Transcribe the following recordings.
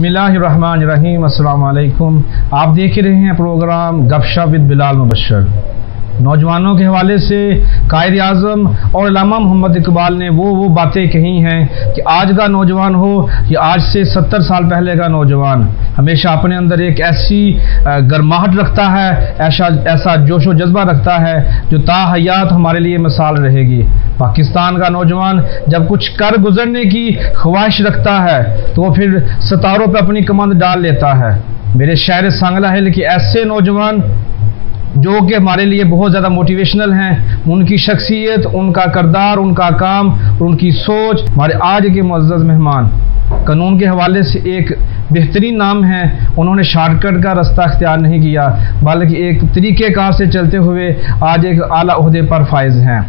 بسم اللہ الرحمن الرحیم۔ السلام علیکم۔ آپ دیکھ رہے ہیں پروگرام گپ شپ ود بلال مبشر۔ نوجوانوں کے حوالے سے قائد اعظم اور علامہ محمد اقبال نے وہ باتیں کہی ہیں کہ آج کا نوجوان ہو یا آج سے 70 سال پہلے کا نوجوان ہمیشہ اپنے اندر ایک ایسی گرماہٹ رکھتا ہے، ایسا جوش و جذبہ رکھتا ہے جو تا حیات ہمارے لیے مثال رہے گی۔ پاکستان کا نوجوان جب کچھ کر گزرنے کی خواہش رکھتا ہے تو وہ پھر ستاروں پہ اپنی کمند ڈال لیتا ہے۔ میرے شاعر سانگلہ ہل کے ایسے نوجوان جو کہ ہمارے لیے بہت زیادہ موٹیویشنل ہیں، ان کی شخصیت، ان کا کردار، ان کا کام اور ان کی سوچ ہمارے آج کے معزز مہمان قانون کے حوالے سے ایک بہترین نام ہے۔ انہوں نے شارٹ کٹ کا رستہ اختیار نہیں کیا بلکہ ایک طریقہ کار سے چلتے ہوئے آج ایک اعلیٰ عہدے پر فائز ہیں۔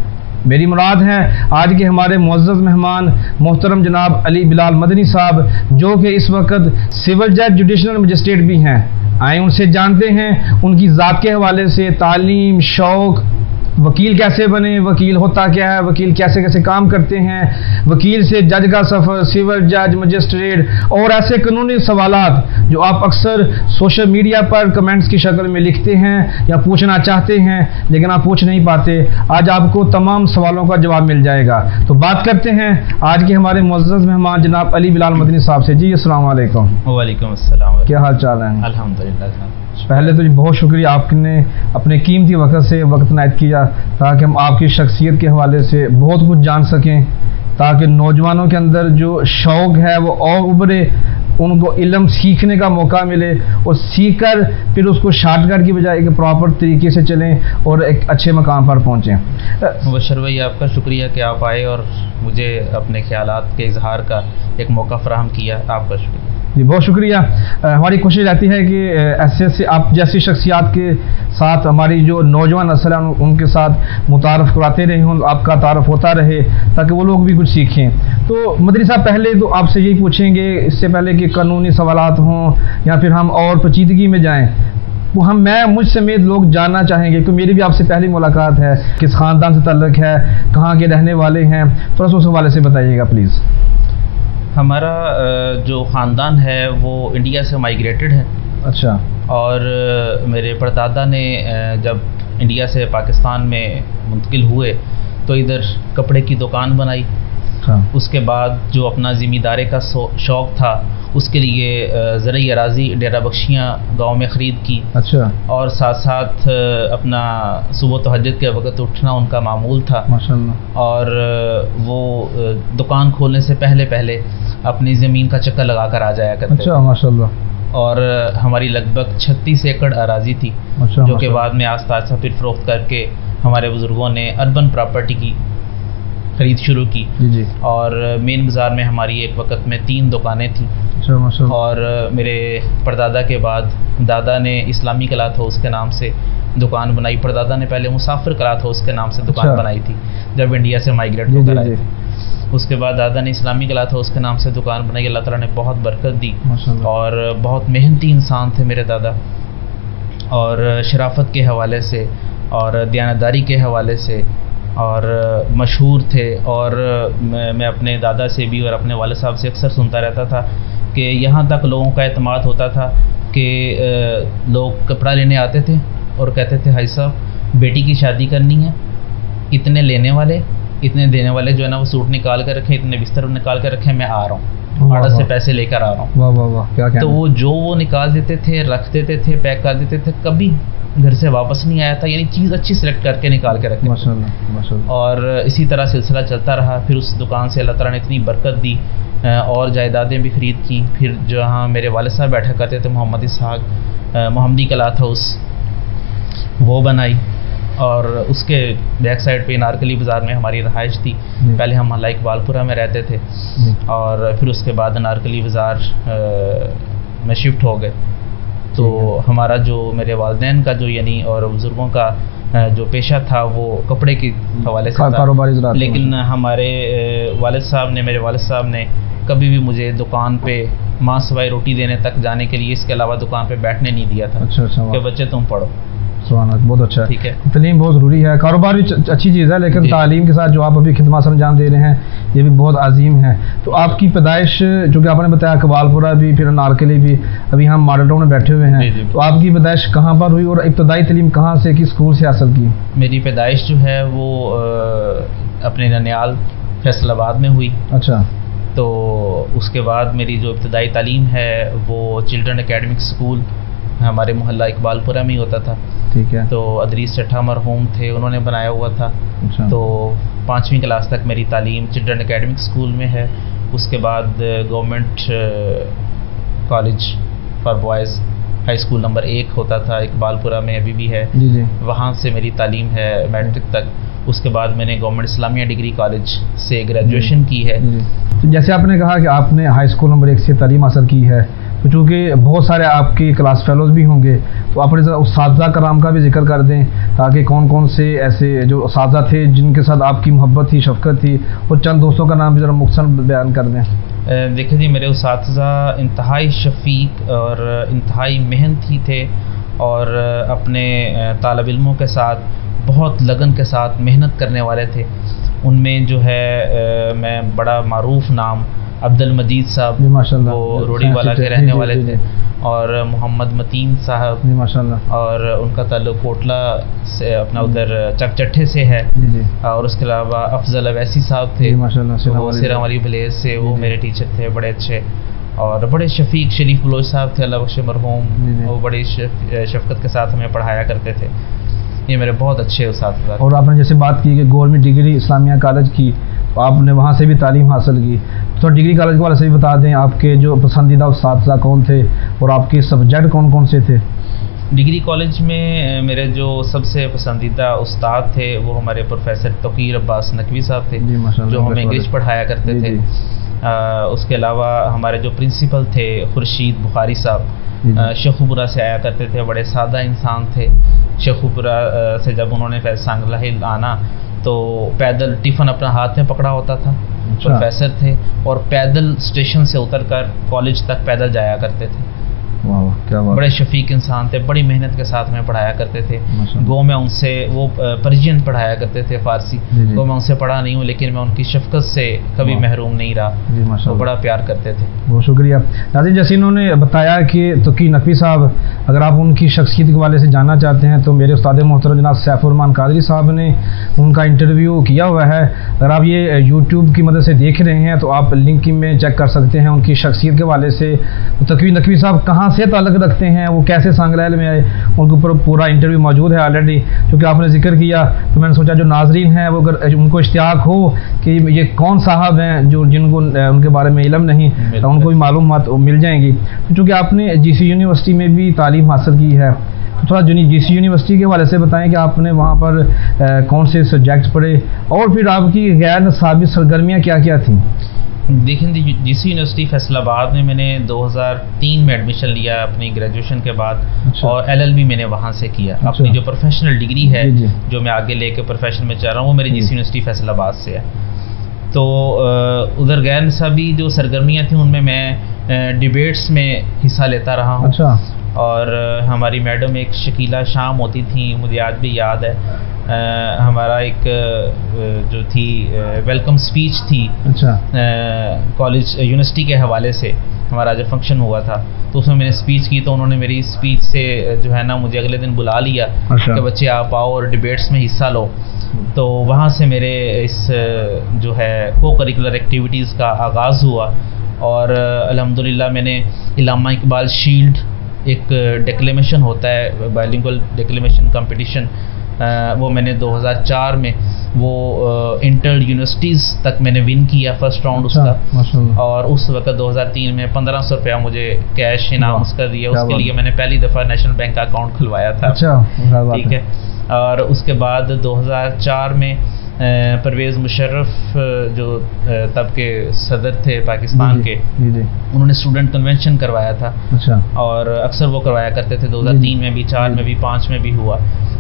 میری مراد ہے آج کے ہمارے معزز مہمان محترم جناب علی بلال مدنی صاحب، جو کہ اس وقت سول جج جوڈیشنل مجسٹریٹ بھی ہیں۔ آئیں ان سے جانتے ہیں ان کی ذات کے حوالے سے تعلیم، شوق، وکیل کیسے بنے، وکیل ہوتا کیا ہے، وکیل کیسے کیسے کام کرتے ہیں، وکیل سے جج کا سفر، سول جج، مجسٹریٹ اور ایسے قانونی سوالات جو آپ اکثر سوشل میڈیا پر کمنٹس کی شکل میں لکھتے ہیں یا پوچھنا چاہتے ہیں لیکن آپ پوچھ نہیں پاتے۔ آج آپ کو تمام سوالوں کا جواب مل جائے گا۔ تو بات کرتے ہیں آج کے ہمارے معزز مہمان جناب علی بلال مدنی صاحب سے۔ جی السلام علیکم۔ وعلیکم السلام۔ کیا حال چال ہے؟ الحمدللہ۔ پہلے تو بہت شکریہ، آپ نے اپنے قیمتی وقت سے وقت عنایت کیا تاکہ ہم آپ کی شخصیت کے حوالے سے بہت کچھ جان سکیں، تاکہ نوجوانوں کے اندر جو شوق ہے وہ اور ابھرے، ان کو علم سیکھنے کا موقع ملے اور سیکھ کر پھر اس کو شارٹ کٹ کی بجائے ایک پراپر طریقے سے چلیں اور ایک اچھے مقام پر پہنچیں۔ مبشر بھائی، آپ کا شکریہ کہ آپ آئے اور مجھے اپنے خیالات کے اظہار کا ایک موقع فراہم کیا۔ آپ کا شکریہ جی، بہت شکریہ۔ ہماری کوشش رہتی ہے کہ ایسے آپ جیسی شخصیات کے ساتھ ہماری جو نوجوان نسل ہے ان کے ساتھ متعارف کراتے رہے ہوں، آپ کا تعارف ہوتا رہے تاکہ وہ لوگ بھی کچھ سیکھیں۔ تو مدنی صاحب، پہلے تو آپ سے یہی پوچھیں گے اس سے پہلے کہ قانونی سوالات ہوں یا پھر ہم اور پیچیدگی میں جائیں، وہ مجھ سمیت لوگ جاننا چاہیں گے کہ میری بھی آپ سے پہلی ملاقات ہے، کس خاندان سے تعلق ہے، کہاں کے رہنے والے ہیں، تھوڑا سا اس حوالے سے بتائیے گا پلیز۔ ہمارا جو خاندان ہے وہ انڈیا سے مائیگریٹڈ ہے۔ اچھا۔ اور میرے پردادا نے جب انڈیا سے پاکستان میں منتقل ہوئے تو ادھر کپڑے کی دکان بنائی۔ اس کے بعد جو اپنا زمینداری کا شوق تھا اس کے لیے زرعی اراضی ڈیرہ بخشیاں گاؤں میں خرید کی۔ اچھا۔ اور ساتھ ساتھ اپنا صبح تہجد کے وقت اٹھنا ان کا معمول تھا۔ ماشاءاللہ۔ اور وہ دکان کھولنے سے پہلے اپنی زمین کا چکر لگا کر آ جایا کرتے۔ اچھا، ماشاءاللہ۔ اور ہماری لگ بھگ 36 ایکڑ اراضی تھی جو کہ بعد میں آہستہ آہستہ پھر فروخت کر کے ہمارے بزرگوں نے اربن پراپرٹی کی خرید شروع کی۔ جی۔ اور مین بازار میں ہماری ایک وقت میں 3 دکانیں تھیں۔ اور میرے پردادا کے بعد دادا نے اسلامی کلاتھ ہاؤس کے نام سے دکان بنائی۔ پردادا نے پہلے مسافر کلاتھ ہاؤس کے نام سے دکان بنائی تھی جب انڈیا سے مائیگریٹ ہو کر آئے تھے۔ اس کے بعد دادا نے اسلامی کلاتھ ہاؤس کے نام سے دکان بنائی۔ اللہ تعالیٰ نے بہت برکت دی اور بہت محنتی انسان تھے میرے دادا، اور شرافت کے حوالے سے اور دیانتداری کے حوالے سے اور مشہور تھے۔ اور میں اپنے دادا سے بھی اور اپنے والد صاحب سے اکثر سنتا رہتا تھا کہ یہاں تک لوگوں کا اعتماد ہوتا تھا کہ لوگ کپڑا لینے آتے تھے اور کہتے تھے حاجی صاحب بیٹی کی شادی کرنی ہے، اتنے لینے والے اتنے دینے والے جو ہے نا وہ سوٹ نکال کر رکھیں، اتنے بستر نکال کر رکھیں، میں آ رہا ہوں، آرڈر سے پیسے لے کر آ رہا ہوں۔ واہ واہ واہ، کیا کہنا۔ تو وہ نکال دیتے تھے، رکھ دیتے تھے، پیک کر دیتے تھے، کبھی گھر سے واپس نہیں آیا تھا، یعنی چیز اچھی سلیکٹ کر کے نکال کے رکھے۔ اور اسی طرح سلسلہ چلتا رہا۔ پھر اس دکان سے اللہ تعالیٰ نے اتنی برکت دی اور جائیدادیں بھی خرید کی۔ پھر جہاں میرے والد صاحب بیٹھا کرتے تھے محمد اسحاق محمدی کلاتھ ہاؤس، وہ بنائی۔ اور اس کے بیک سائڈ پہ نارکلی بازار میں ہماری رہائش تھی۔ پہلے ہم محلہ اقبال پورہ میں رہتے تھے اور پھر اس کے بعد نارکلی بازار میں شفٹ ہو گئے۔ تو ہمارا جو میرے والدین کا جو یعنی اور بزرگوں کا جو پیشہ تھا وہ کپڑے کے حوالے سے تھا، لیکن ہمارے والد صاحب نے میرے والد صاحب نے کبھی بھی مجھے دکان پہ ماں سوائے روٹی دینے تک جانے کے لیے اس کے علاوہ دکان پہ بیٹھنے نہیں دیا تھا کہ بچے تم پڑھو۔ بہت اچھا ہے، ٹھیک ہے۔ تعلیم بہت ضروری ہے، کاروبار بھی اچھی چیز ہے، لیکن تعلیم کے ساتھ جو آپ ابھی خدمات سر انجام دے رہے ہیں یہ بھی بہت عظیم ہے. تو آپ کی پیدائش جو کہ آپ نے بتایا اقبال بھی، پھر انارکلی بھی، ابھی ہم ماڈل ٹاؤن میں بیٹھے ہوئے ہیں. تو آپ کی پیدائش کہاں پر ہوئی اور ابتدائی تعلیم کہاں سے، کس اسکول سے حاصل کی؟ میری پیدائش جو ہے وہ اپنے ننیال فیصل آباد میں ہوئی. اچھا. تو اس کے بعد میری جو ابتدائی تعلیم ہے وہ چلڈرن اکیڈمک اسکول ہمارے محلہ اقبال پورہ میں ہی ہوتا تھا. ٹھیک ہے. تو ادریس چٹھا مرحوم تھے، انہوں نے بنایا ہوا تھا. اچھا. تو 5ویں کلاس تک میری تعلیم چلڈرن اکیڈمک اسکول میں ہے. اس کے بعد government college for boys high school number 1 ہوتا تھا اقبال پورہ میں، ابھی بھی ہے. جی. وہاں سے میری تعلیم ہے میٹرک تک. اس کے بعد میں نے گورنمنٹ اسلامیہ ڈگری کالج سے گریجویشن کی ہے. تو جیسے آپ نے کہا کہ آپ نے ہائی اسکول نمبر 1 سے تعلیم حاصل کی ہے، تو چونکہ بہت سارے آپ کے کلاس فیلوز بھی ہوں گے، تو آپ نے اساتذہ کرام کا بھی ذکر کر دیں تاکہ کون کون سے ایسے جو اساتذہ تھے جن کے ساتھ آپ کی محبت تھی، شفقت تھی، اور چند دوستوں کا نام بھی ذرا مختصر بیان کر دیں. دیکھیں جی، میرے اساتذہ انتہائی شفیق اور انتہائی محنتی تھے، اور اپنے طالب علموں کے ساتھ بہت لگن کے ساتھ محنت کرنے والے تھے. ان میں جو ہے میں بڑا معروف نام عبد المجید صاحب، وہ روڑی والا کے رہنے والے تھے، اور محمد متین صاحب، اور ان کا تعلق کوٹلہ سے اپنا ادھر چک چٹھے سے ہے. اور اس کے علاوہ افضل اویسی صاحب تھے، وہ سیرام علی بلیز سے، وہ میرے ٹیچر تھے بڑے اچھے. اور بڑے شفیق شریف بلوچ صاحب تھے، اللہ بخش مرحوم، وہ بڑی شفقت کے ساتھ ہمیں پڑھایا کرتے تھے. یہ میرے بہت اچھے اساتذہ. اور آپ نے جیسے بات کی کہ گورنمنٹ ڈگری اسلامیہ کالج کی، آپ نے وہاں سے بھی تعلیم حاصل کی، تو ڈگری کالج کے والے سے بھی بتا دیں آپ کے جو پسندیدہ اساتذہ کون تھے اور آپ کے سبجیکٹ کون کون سے تھے؟ ڈگری کالج میں میرے جو سب سے پسندیدہ استاد تھے وہ ہمارے پروفیسر توقیر عباس نقوی صاحب تھے، جو ہمیں انگلش پڑھایا کرتے تھے. اس کے علاوہ ہمارے جو پرنسپل تھے خورشید بخاری صاحب، شیخوپورہ سے آیا کرتے تھے، بڑے سادہ انسان تھے. شیخوپورہ سے جب انہوں نے سانگلہ ہل آنا تو پیدل ٹفن اپنا ہاتھ میں پکڑا ہوتا تھا. پروفیسر تھے اور پیدل اسٹیشن سے اتر کر کالج تک پیدل جایا کرتے تھے. بڑے شفیق انسان تھے، بڑی محنت کے ساتھ میں پڑھایا کرتے تھے. گو میں ان سے وہ پرشین پڑھایا کرتے تھے، فارسی. گو میں ان سے پڑھا نہیں ہوں لیکن میں ان کی شفقت سے کبھی محروم نہیں رہا. وہ بڑا پیار کرتے تھے. بہت شکریہ. ناظرین، جیسے انہوں نے بتایا کہ توقیر نقوی صاحب، اگر آپ ان کی شخصیت کے حوالے سے جاننا چاہتے ہیں تو میرے استاد محترم جناب سیف الرحمان قادری صاحب نے ان کا انٹرویو کیا ہوا ہے. اگر آپ یہ یوٹیوب کی مدد سے دیکھ رہے ہیں تو آپ لنک میں چیک کر سکتے ہیں ان کی شخصیت کے حوالے سے. توقیر نقوی صاحب کہاں سے تعلق رکھتے ہیں، وہ کیسے سانگلائل میں آئے، ان کے اوپر پورا انٹرویو موجود ہے آلریڈی. کیونکہ آپ نے ذکر کیا تو میں نے سوچا جو ناظرین ہیں وہ اگر ان کو اشتیاق ہو کہ یہ کون صاحب ہیں جو جن کو ان کے بارے میں علم نہیں، تو ان کو بھی معلومات مل جائیں گی. چونکہ آپ نے جی سی یونیورسٹی میں بھی تعلیم حاصل کی ہے، تو تھوڑا جی سی یونیورسٹی کے حوالے سے بتائیں کہ آپ نے وہاں پر کون سے سبجیکٹس پڑھے اور پھر آپ کی غیر نصابی سرگرمیاں کیا کیا تھیں؟ دیکھیں جی سی یونیورسٹی فیصل آباد میں نے 2003 میں ایڈمیشن لیا اپنی گریجویشن کے بعد. اور LLB میں نے وہاں سے کیا. اپنی جو پروفیشنل ڈگری ہے جو میں آگے لے کے پروفیشن میں چل رہا ہوں وہ میری جی سی یونیورسٹی فیصل آباد سے ہے. تو ادھر غیر نصابی جو سرگرمیاں تھیں ان میں ڈیبیٹس میں حصہ لیتا رہا ہوں. اور ہماری میڈم ایک شکیلہ شام ہوتی تھیں، مجھے آج بھی یاد ہے. ہمارا ایک جو تھی ویلکم سپیچ تھی کالج یونیورسٹی کے حوالے سے. ہمارا جو فنکشن ہوا تھا تو اس میں میں نے اسپیچ کی، تو انہوں نے میری اسپیچ سے جو ہے نا مجھے اگلے دن بلا لیا کہ بچے آپ آؤ اور ڈیبیٹس میں حصہ لو. تو وہاں سے میرے اس جو ہے کو کریکولر ایکٹیویٹیز کا آغاز ہوا. اور الحمدللہ میں نے علامہ اقبال شیلڈ، ایک ڈیکلیمیشن ہوتا ہے بائلنگول ڈیکلیمیشن کمپٹیشن، وہ میں نے 2004 میں وہ انٹر یونیورسٹیز تک میں نے ون کیا فرسٹ راؤنڈ اس کا. اور اس وقت 2003 میں 1500 روپیہ مجھے کیش انعام اس کا دیا. اس کے لیے میں نے پہلی دفعہ نیشنل بینک کا اکاؤنٹ کھلوایا تھا. ٹھیک ہے. اور اس کے بعد 2004 میں پرویز مشرف جو تب کے صدر تھے پاکستان کے، انہوں نے اسٹوڈنٹ کنونشن کروایا تھا. اور اکثر وہ کروایا کرتے تھے. 2003 میں بھی، 4 میں بھی، 5 میں بھی ہوا.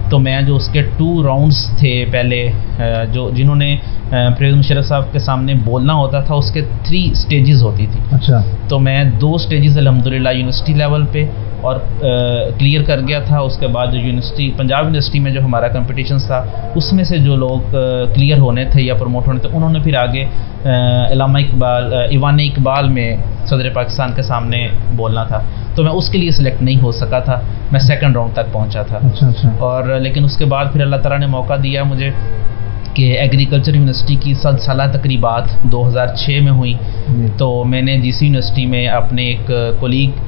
تو میں جو اس کے 2 راؤنڈس تھے پہلے جو جنہوں نے پرویز مشرف صاحب کے سامنے بولنا ہوتا تھا، اس کے 3 سٹیجز ہوتی تھی. تو میں 2 سٹیجز الحمدللہ یونیورسٹی لیول پہ اور کلیئر کر گیا تھا. اس کے بعد جو یونیورسٹی پنجاب یونیورسٹی میں جو ہمارا کمپٹیشنس تھا اس میں سے جو لوگ کلیئر ہونے تھے یا پروموٹ ہونے تھے انہوں نے پھر آگے علامہ اقبال ایوان اقبال میں صدر پاکستان کے سامنے بولنا تھا. تو میں اس کے لیے سلیکٹ نہیں ہو سکا تھا, میں سیکنڈ راؤنڈ تک پہنچا تھا. اور لیکن اس کے بعد پھر اللہ تعالیٰ نے موقع دیا مجھے کہ ایگریکلچر یونیورسٹی کی 100 سالہ تقریبات 2006 میں ہوئی. تو میں نے جی سی یونیورسٹی میں اپنے ایک کولیگ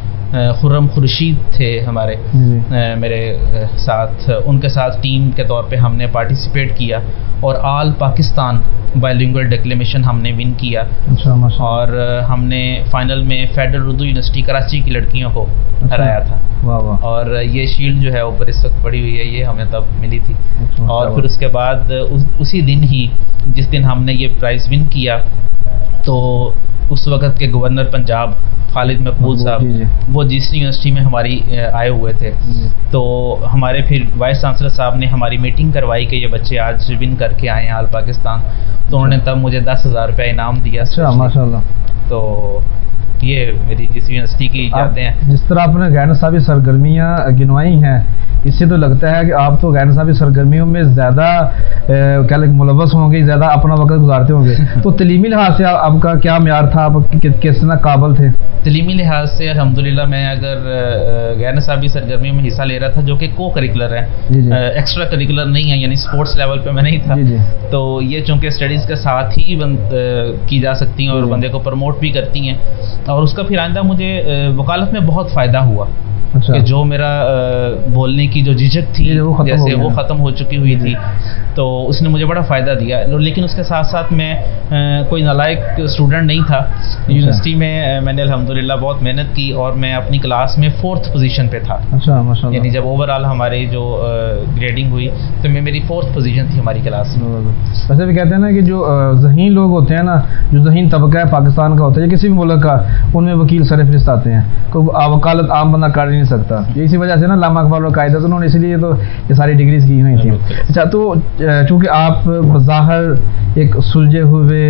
خرم خورشید تھے ہمارے میرے ساتھ, ان کے ساتھ ٹیم کے طور پہ ہم نے پارٹیسپیٹ کیا اور آل پاکستان بائلنگوئل ڈیکلیمیشن ہم نے ون کیا. اور ہم نے فائنل میں فیڈرل اردو یونیورسٹی کراچی کی لڑکیوں کو ہرایا تھا. اور یہ شیلڈ جو ہے اوپر اس وقت پڑی ہوئی ہے, یہ ہمیں تب ملی تھی. اور پھر اس کے بعد اسی دن ہی جس دن ہم نے یہ پرائز ون کیا تو اس وقت کے گورنر پنجاب خالد مقبول صاحب وہ جی سی یونیورسٹی میں ہماری آئے ہوئے تھے. تو ہمارے پھر وائس چانسلر صاحب نے ہماری میٹنگ کروائی کہ یہ بچے آج ون کر کے آئے ہیں آل پاکستان. تو انہوں نے تب مجھے 10,000 روپے انعام دیا. ماشاءاللہ. تو یہ میری جس یونیورسٹی کی یادیں ہیں. جس طرح آپ نے غیر نصابی سرگرمیاں گنوائی ہیں اس سے تو لگتا ہے کہ آپ تو غیر نصابی سرگرمیوں میں زیادہ ملوث ہوں گے, زیادہ اپنا وقت گزارتے ہوں گے. تو تعلیمی لحاظ سے آپ کا کیا معیار تھا, آپ کس طرح قابل تھے؟ تعلیمی لحاظ سے الحمدللہ میں اگر غیر نصابی سرگرمیوں میں حصہ لے رہا تھا جو کہ کو کریکولر ہے, ایکسٹرا کریکولر نہیں ہے, یعنی اسپورٹس لیول پہ میں نہیں تھا. تو یہ چونکہ اسٹڈیز کے ساتھ ہی کی جا سکتی ہیں اور بندے کو پروموٹ بھی کرتی ہیں. اور اس کا پھر آئندہ مجھے وکالت میں بہت فائدہ ہوا کہ جو میرا بولنے کی جو جھجک تھی جیسے وہ ختم ہو چکی ہوئی تھی. تو اس نے مجھے بڑا فائدہ دیا. لیکن اس کے ساتھ ساتھ میں کوئی نالائق اسٹوڈنٹ نہیں تھا. یونیورسٹی میں نے الحمدللہ بہت محنت کی اور میں اپنی کلاس میں 4th پوزیشن پہ تھا. یعنی جب اوور آل ہماری جو گریڈنگ ہوئی تو میری 4th پوزیشن تھی ہماری کلاس میں. ویسے بھی کہتے ہیں نا کہ جو ذہین لوگ ہوتے ہیں نا, جو ذہین طبقہ ہے پاکستان کا ہوتا ہے یا کسی بھی ملک کا, ان میں وکیل سرفرست آتے ہیں. کوئی وکالت عام بندہ کر نہیں سکتا. اسی وجہ سے نا علامہ اقبال اور قاعدہ انہوں نے اسی لیے تو یہ ساری ڈگریز کی ہوئی تھیں. اچھا, تو چونکہ آپ بظاہر ایک سلجھے ہوئے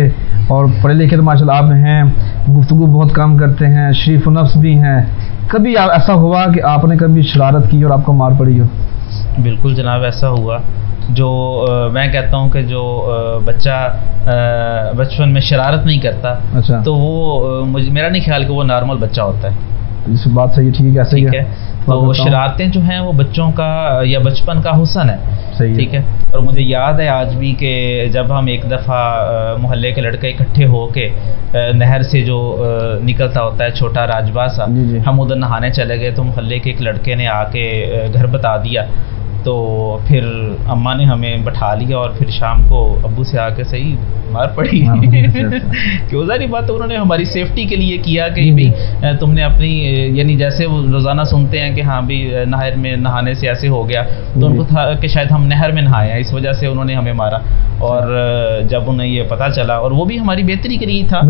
اور پڑھے لکھے تو ماشاء اللہ آپ ہیں, گفتگو بہت کم کرتے ہیں, شریف النفس بھی ہیں, کبھی ایسا ہوا کہ آپ نے کبھی شرارت کی اور آپ کو مار پڑی ہو؟ بالکل جناب, ایسا ہوا. جو میں کہتا ہوں کہ جو بچہ بچپن میں شرارت نہیں کرتا تو وہ میرا نہیں خیال کہ وہ نارمل بچہ ہوتا ہے. اس بات صحیح ٹھیک ہے, صحیح ہے. تو شرارتیں جو ہیں وہ بچوں کا یا بچپن کا حسن ہے. ٹھیک ہے. اور مجھے یاد ہے آج بھی کہ جب ہم ایک دفعہ محلے کے لڑکے اکٹھے ہو کے نہر سے جو نکلتا ہوتا ہے چھوٹا راجبا سا, ہم ادھر نہانے چلے گئے تو محلے کے ایک لڑکے نے آ کے گھر بتا دیا. تو پھر اماں نے ہمیں بٹھا لیا اور پھر شام کو ابو سے آ کے صحیح مار پڑی. کہ وہ ظاہری بات ہے انہوں نے ہماری سیفٹی کے لیے کیا کہ بھائی تم نے اپنی, یعنی جیسے وہ روزانہ سنتے ہیں کہ ہاں بھی نہر میں نہانے سے ایسے ہو گیا, تو ان کو تھا کہ شاید ہم نہر میں نہائے ہیں, اس وجہ سے انہوں نے ہمیں مارا. اور جب انہیں یہ پتہ چلا, اور وہ بھی ہماری بہتری کے لیے تھا,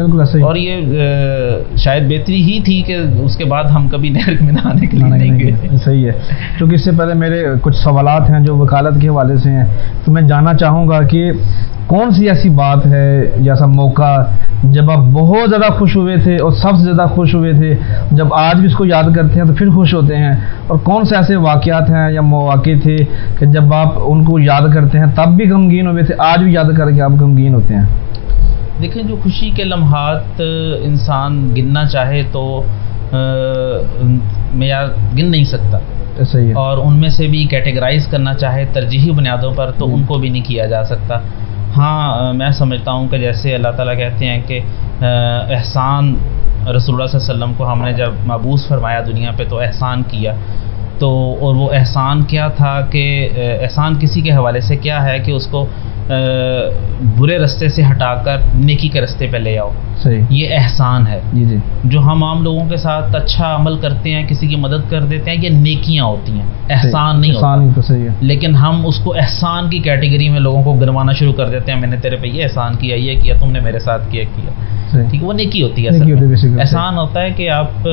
اور یہ شاید بہتری ہی تھی کہ اس کے بعد ہم کبھی نہر میں نہانے کے لیے نہیں گئے. صحیح ہے. کیونکہ اس سے پہلے میرے کچھ سوالات ہیں جو وکالت کے حوالے سے ہیں, تو میں جاننا چاہوں گا کہ کون سی ایسی بات ہے یا ایسا موقع جب آپ بہت زیادہ خوش ہوئے تھے اور سب سے زیادہ خوش ہوئے تھے, جب آج بھی اس کو یاد کرتے ہیں تو پھر خوش ہوتے ہیں, اور کون سے ایسے واقعات ہیں یا مواقع تھے کہ جب آپ ان کو یاد کرتے ہیں تب بھی غمگین ہوئے تھے, آج بھی یاد کر کے آپ غمگین ہوتے ہیں؟ دیکھیں, جو خوشی کے لمحات انسان گننا چاہے تو معیار گن نہیں سکتا. صحیح ہے. اور ان میں سے بھی کیٹیگرائز کرنا چاہے ترجیحی بنیادوں پر تو ان کو بھی نہیں کیا جا سکتا. ہاں, میں سمجھتا ہوں کہ جیسے اللہ تعالیٰ کہتے ہیں کہ احسان رسول اللہ صلی اللہ علیہ وسلم کو ہم نے جب مبعوث فرمایا دنیا پہ تو احسان کیا. تو اور وہ احسان کیا تھا کہ احسان کسی کے حوالے سے کیا ہے کہ اس کو برے رستے سے ہٹا کر نیکی کے رستے پہ لے آؤ. صحیح. یہ احسان ہے. جی. جو ہم عام لوگوں کے ساتھ اچھا عمل کرتے ہیں, کسی کی مدد کر دیتے ہیں, یہ نیکیاں ہوتی ہیں, احسان نہیں ہوتا. تو صحیح ہے. لیکن ہم اس کو احسان کی کیٹیگری میں لوگوں کو گنوانا شروع کر دیتے ہیں. میں نے تیرے پہ یہ احسان کیا, یہ کیا, تم نے میرے ساتھ کیا. ٹھیک ہے, وہ نیکی ہوتی ہے. احسان ہوتا ہے کہ آپ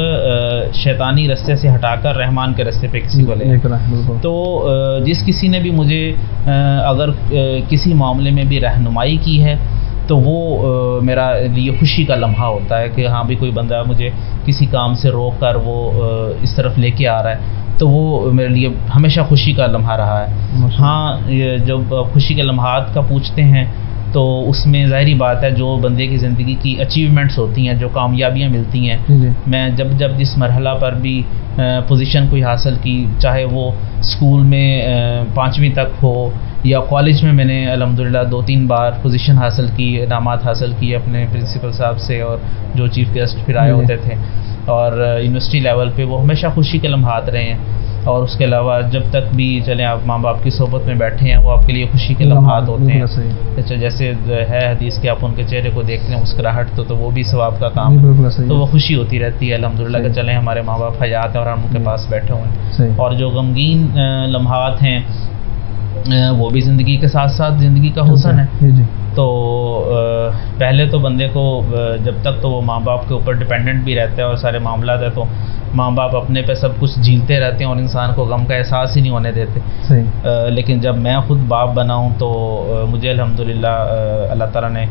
شیطانی رستے سے ہٹا کر رحمان کے رستے پہ کسی کو لے. تو جس کسی نے بھی مجھے اگر کسی معاملے میں بھی رہنمائی کی ہے تو وہ میرا لیے خوشی کا لمحہ ہوتا ہے کہ ہاں بھی کوئی بندہ مجھے کسی کام سے روک کر وہ اس طرف لے کے آ رہا ہے، تو وہ میرے لیے ہمیشہ خوشی کا لمحہ رہا ہے. ہاں جب خوشی کے لمحات کا پوچھتے ہیں تو اس میں ظاہری بات ہے جو بندے کی زندگی کی اچیومنٹس ہوتی ہیں، جو کامیابیاں ملتی ہیں، میں جب جس مرحلہ پر بھی پوزیشن کوئی حاصل کی، چاہے وہ اسکول میں 5ویں تک ہو یا کالج میں نے الحمدللہ 2-3 بار پوزیشن حاصل کی، انعامات حاصل کیے اپنے پرنسپل صاحب سے اور جو چیف گیسٹ پھر آئے ہوتے تھے، اور یونیورسٹی لیول پہ وہ ہمیشہ خوشی کے لمحات رہے ہیں. اور اس کے علاوہ جب تک بھی چلیں آپ ماں باپ کی صحبت میں بیٹھے ہیں وہ آپ کے لیے خوشی کے لمحات ہوتے ہیں. اچھا جیسے ہے حدیث کہ آپ ان کے چہرے کو دیکھتے ہیں مسکراہٹ تو وہ بھی ثواب کا کام ہے، تو وہ خوشی ہوتی رہتی ہے الحمدللہ کہ چلیں ہمارے ماں باپ حیات ہیں اور ہم ان کے پاس بیٹھے ہوئے ہیں. اور جو غمگین لمحات ہیں وہ بھی زندگی کے ساتھ ساتھ زندگی کا حسن ہے. تو پہلے تو بندے کو جب تک تو وہ ماں باپ کے اوپر ڈپینڈنٹ بھی رہتا ہے اور سارے معاملات ہیں، تو ماں باپ اپنے پہ سب کچھ جھیلتے رہتے ہیں اور انسان کو غم کا احساس ہی نہیں ہونے دیتے. لیکن جب میں خود باپ بنا ہوں تو مجھے الحمدللہ اللہ تعالیٰ نے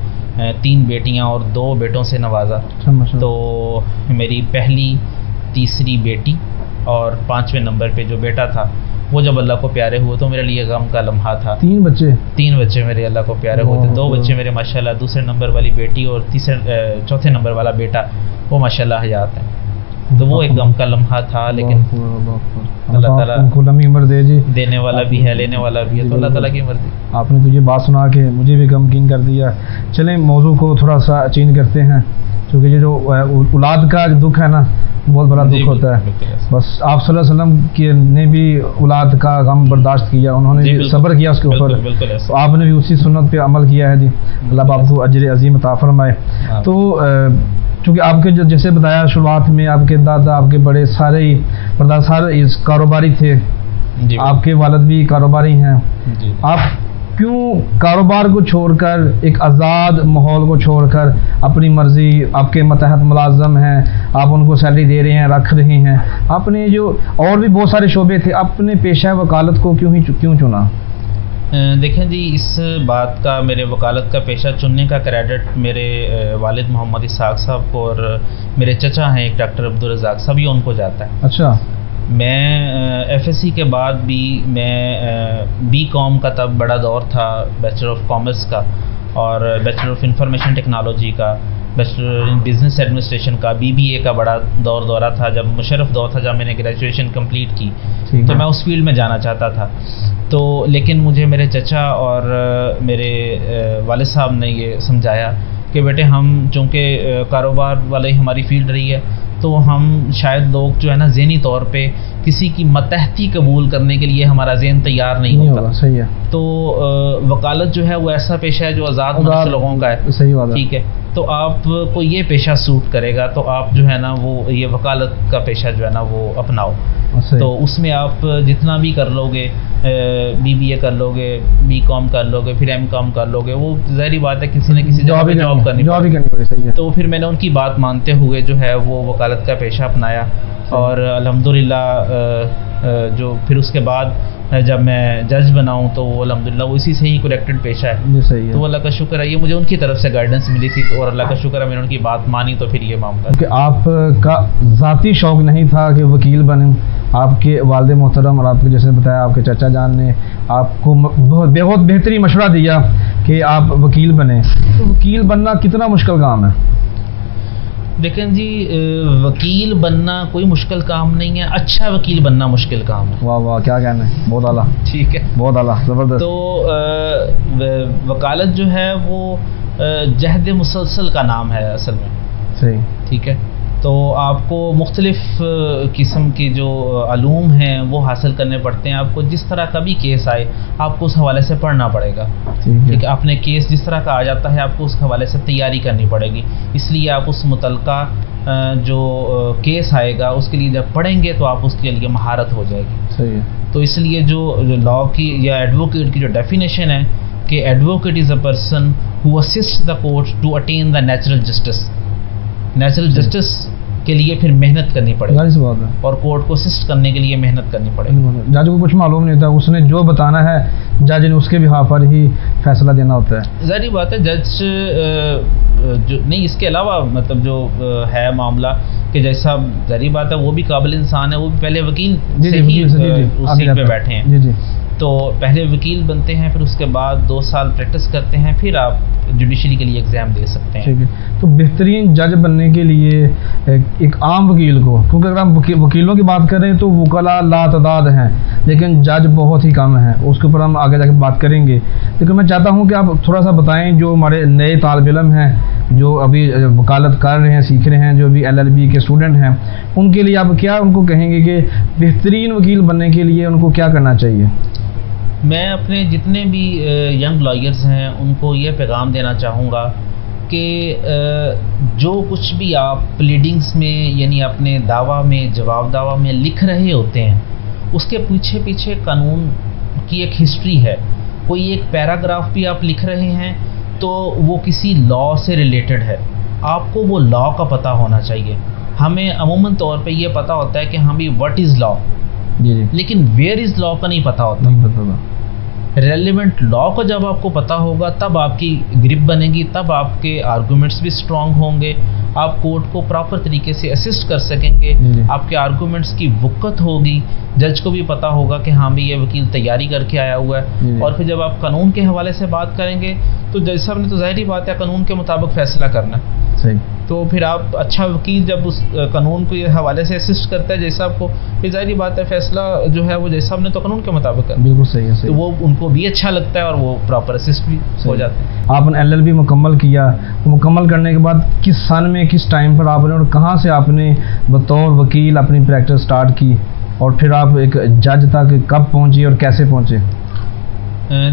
3 بیٹیاں اور 2 بیٹوں سے نوازا. تو میری پہلی، تیسری بیٹی اور 5ویں نمبر پہ جو بیٹا تھا وہ جب اللہ کو پیارے ہوئے تو میرے لیے غم کا لمحہ تھا. 3 بچے میرے اللہ کو پیارے ہوئے تھے. 2 بچے میرے ماشاءاللہ، دوسرے نمبر والی بیٹی اور چوتھے نمبر والا بیٹا وہ ماشاءاللہ حیات ہیں. تو وہ ایک غم کا لمحہ تھا، لیکن اللہ تعالیٰ ان کو لمبی عمر دے جی، دینے والا بھی ہے لینے والا بھی ہے، تو اللہ تعالیٰ کی مرضی. آپ نے تو یہ بات سنا کہ مجھے بھی غمگین کر دیا. چلیں موضوع کو تھوڑا سا چینج کرتے ہیں، کیونکہ یہ جو اولاد کا جو دکھ ہے نا بہت بڑا دکھ ہوتا ہے. بس آپ صلی اللہ علیہ وسلم کے نے بھی اولاد کا غم برداشت کیا، انہوں نے بھی صبر کیا اس کے اوپر، تو آپ نے بھی اسی سنت پہ عمل کیا ہے جی. اللہ آپ کو اجر عظیم عطا فرمائے. تو چونکہ آپ کے جیسے بتایا شروعات میں آپ کے دادا، آپ کے بڑے سارے پردادا سارے کاروباری تھے، آپ کے والد بھی کاروباری ہیں. آپ کیوں کاروبار کو چھوڑ کر ایک آزاد ماحول کو چھوڑ کر اپنی مرضی، آپ کے ماتحت ملازم ہیں، آپ ان کو سیلری دے رہے ہیں، رکھ رہے ہیں، آپ نے جو اور بھی بہت سارے شعبے تھے، اپنے پیشہ وکالت کو کیوں چنا؟ دیکھیں جی، اس بات کا میرے وکالت کا پیشہ چننے کا کریڈٹ میرے والد محمد اسحاق صاحب کو اور میرے چچا ہیں ایک ڈاکٹر عبدالرزاق صاحب، یہ ان کو جاتا ہے. اچھا. میں ایف ایس سی کے بعد بھی میں بی کام کا تب بڑا دور تھا، بیچلر آف کامرس کا اور بیچلر آف انفارمیشن ٹیکنالوجی کا، بیچلر ان بزنس ایڈمنسٹریشن کا، بی بی اے کا بڑا دورہ تھا، جب مشرف دور تھا جب میں نے گریجویشن کمپلیٹ کی تو میں اس فیلڈ میں جانا چاہتا تھا. تو لیکن مجھے میرے چچا اور میرے والد صاحب نے یہ سمجھایا کہ بیٹے ہم چونکہ کاروبار والی ہماری فیلڈ رہی ہے تو ہم شاید لوگ جو ہے نا ذہنی طور پہ کسی کی ماتحتی قبول کرنے کے لیے ہمارا ذہن تیار نہیں ہوتا. صحیح ہے. تو وکالت جو ہے وہ ایسا پیشہ ہے جو آزاد منصب لوگوں کا ہے. صحیح بات ہے. ٹھیک ہے. تو آپ کو یہ پیشہ سوٹ کرے گا تو آپ جو ہے نا وہ یہ وکالت کا پیشہ جو ہے نا وہ اپناؤ. تو اس میں آپ جتنا بھی کر لو گے، بی بی اے کر لو گے، بی کام کر لو گے، پھر ایم کام کر لو گے، وہ ظاہری بات ہے کسی نہ کسی جگہ پہ جاب کرنی پڑے. تو پھر میں نے ان کی بات مانتے ہوئے جو ہے وہ وکالت کا پیشہ اپنایا اور الحمدللہ جو پھر اس کے بعد جب میں جج بناؤں تو وہ الحمدللہ وہ اسی سے ہی کریکٹڈ پیشہ ہے. تو اللہ کا شکر ہے یہ مجھے ان کی طرف سے گائیڈنس ملی تھی اور اللہ کا شکر ہے میں نے ان کی بات مانی تو پھر یہ معاملہ. کہ آپ کا ذاتی شوق نہیں تھا کہ وکیل بنیں، آپ کے والد محترم اور آپ کے جیسے بتایا آپ کے چچا جان نے آپ کو بہت بہترین مشورہ دیا کہ آپ وکیل بنیں. تو وکیل بننا کتنا مشکل کام ہے؟ دیکھیں جی، وکیل بننا کوئی مشکل کام نہیں ہے، اچھا وکیل بننا مشکل کام ہے. واہ واہ، کیا کہنا ہے، بہت اعلیٰ. ٹھیک ہے، بہت اعلیٰ، زبردست. تو وکالت جو ہے وہ جہد مسلسل کا نام ہے اصل میں. صحیح. ٹھیک ہے. تو آپ کو مختلف قسم کی جو علوم ہیں وہ حاصل کرنے پڑتے ہیں. آپ کو جس طرح کا بھی کیس آئے آپ کو اس حوالے سے پڑھنا پڑے گا. ٹھیک ہے. اپنے کیس جس طرح کا آ جاتا ہے آپ کو اس حوالے سے تیاری کرنی پڑے گی. اس لیے آپ اس متعلقہ جو کیس آئے گا اس کے لیے جب پڑھیں گے تو آپ اس کے لیے مہارت ہو جائے گی. صحیح ہے. تو اس لیے جو لاء کی یا ایڈوکیٹ کی جو ڈیفینیشن ہے کہ advocate is a person who assist the court to attain the natural justice. Natural justice کے لیے پھر محنت کرنی پڑے ظاہر سی بات ہے، اور کورٹ کو اسسٹ کرنے کے لیے محنت کرنی پڑے گی. جج کو کچھ معلوم نہیں ہوتا، اس نے جو بتانا ہے جج نے اس کے بہاف پر ہی فیصلہ دینا ہوتا ہے. ظاہری بات ہے جج جو نہیں، اس کے علاوہ مطلب جو ہے معاملہ کہ جج صاحب ظاہری بات ہے وہ بھی قابل انسان ہے، وہ بھی پہلے وکیل سے ہی اس سیٹ پہ بیٹھے ہیں. جی جی، تو پہلے وکیل بنتے ہیں، پھر اس کے بعد 2 سال پریکٹس کرتے ہیں، پھر آپ جوڈیشری کے لیے ایگزام دے سکتے ہیں. ٹھیک ہے. تو بہترین جج بننے کے لیے ایک عام وکیل کو، کیونکہ اگر ہم وکیلوں کی بات کریں تو وکلاء لا تعداد ہیں لیکن جج بہت ہی کم ہیں، اس کے اوپر ہم آگے جا کے بات کریں گے. لیکن میں چاہتا ہوں کہ آپ تھوڑا سا بتائیں جو ہمارے نئے طالب علم ہیں جو ابھی وکالت کر رہے ہیں، سیکھ رہے ہیں، جو بھی LLB کے اسٹوڈنٹ ہیں، ان کے لیے آپ کیا ان کو کہیں گے کہ بہترین وکیل بننے کے لیے ان کو کیا کرنا چاہیے؟ میں اپنے جتنے بھی ینگ لائرز ہیں ان کو یہ پیغام دینا چاہوں گا کہ جو کچھ بھی آپ پلیڈنگز میں یعنی اپنے دعویٰ میں، جواب دعویٰ میں لکھ رہے ہوتے ہیں، اس کے پیچھے قانون کی ایک ہسٹری ہے. کوئی ایک پیراگراف بھی آپ لکھ رہے ہیں تو وہ کسی لا سے ریلیٹڈ ہے، آپ کو وہ لا کا پتہ ہونا چاہیے. ہمیں عموماً طور پہ یہ پتہ ہوتا ہے کہ ہم بھی واٹ از لا، لیکن ویئر از لا کا نہیں پتہ ہوتا. ریلیونٹ لا کو جب آپ کو پتہ ہوگا تب آپ کی گرپ بنے گی، تب آپ کے آرگومنٹس بھی اسٹرانگ ہوں گے، آپ کورٹ کو پراپر طریقے سے اسسٹ کر سکیں گے، آپ کے آرگومنٹس کی وقت ہوگی، جج کو بھی پتہ ہوگا کہ ہاں بھی یہ وکیل تیاری کر کے آیا ہوا ہے. اور پھر جب آپ قانون کے حوالے سے بات کریں گے تو جج صاحب نے تو ظاہری بات ہے قانون کے مطابق فیصلہ کرنا ہے. صحیح. تو پھر آپ اچھا وکیل جب اس قانون کو یہ حوالے سے اسسٹ کرتا ہے جج صاحب کو، پھر ظاہری بات ہے فیصلہ جو ہے وہ جج صاحب نے تو قانون کے مطابق کرنا. بالکل صحیح ہے. تو وہ ان کو بھی اچھا لگتا ہے اور وہ پراپر اسسٹ بھی ہو جاتے ہیں. آپ نے LLB مکمل کیا، مکمل کرنے کے بعد کس سن میں، کس ٹائم پر آپ نے اور کہاں سے آپ نے بطور وکیل اپنی پریکٹس سٹارٹ کی، اور پھر آپ ایک جج تک کب پہنچے اور کیسے پہنچے؟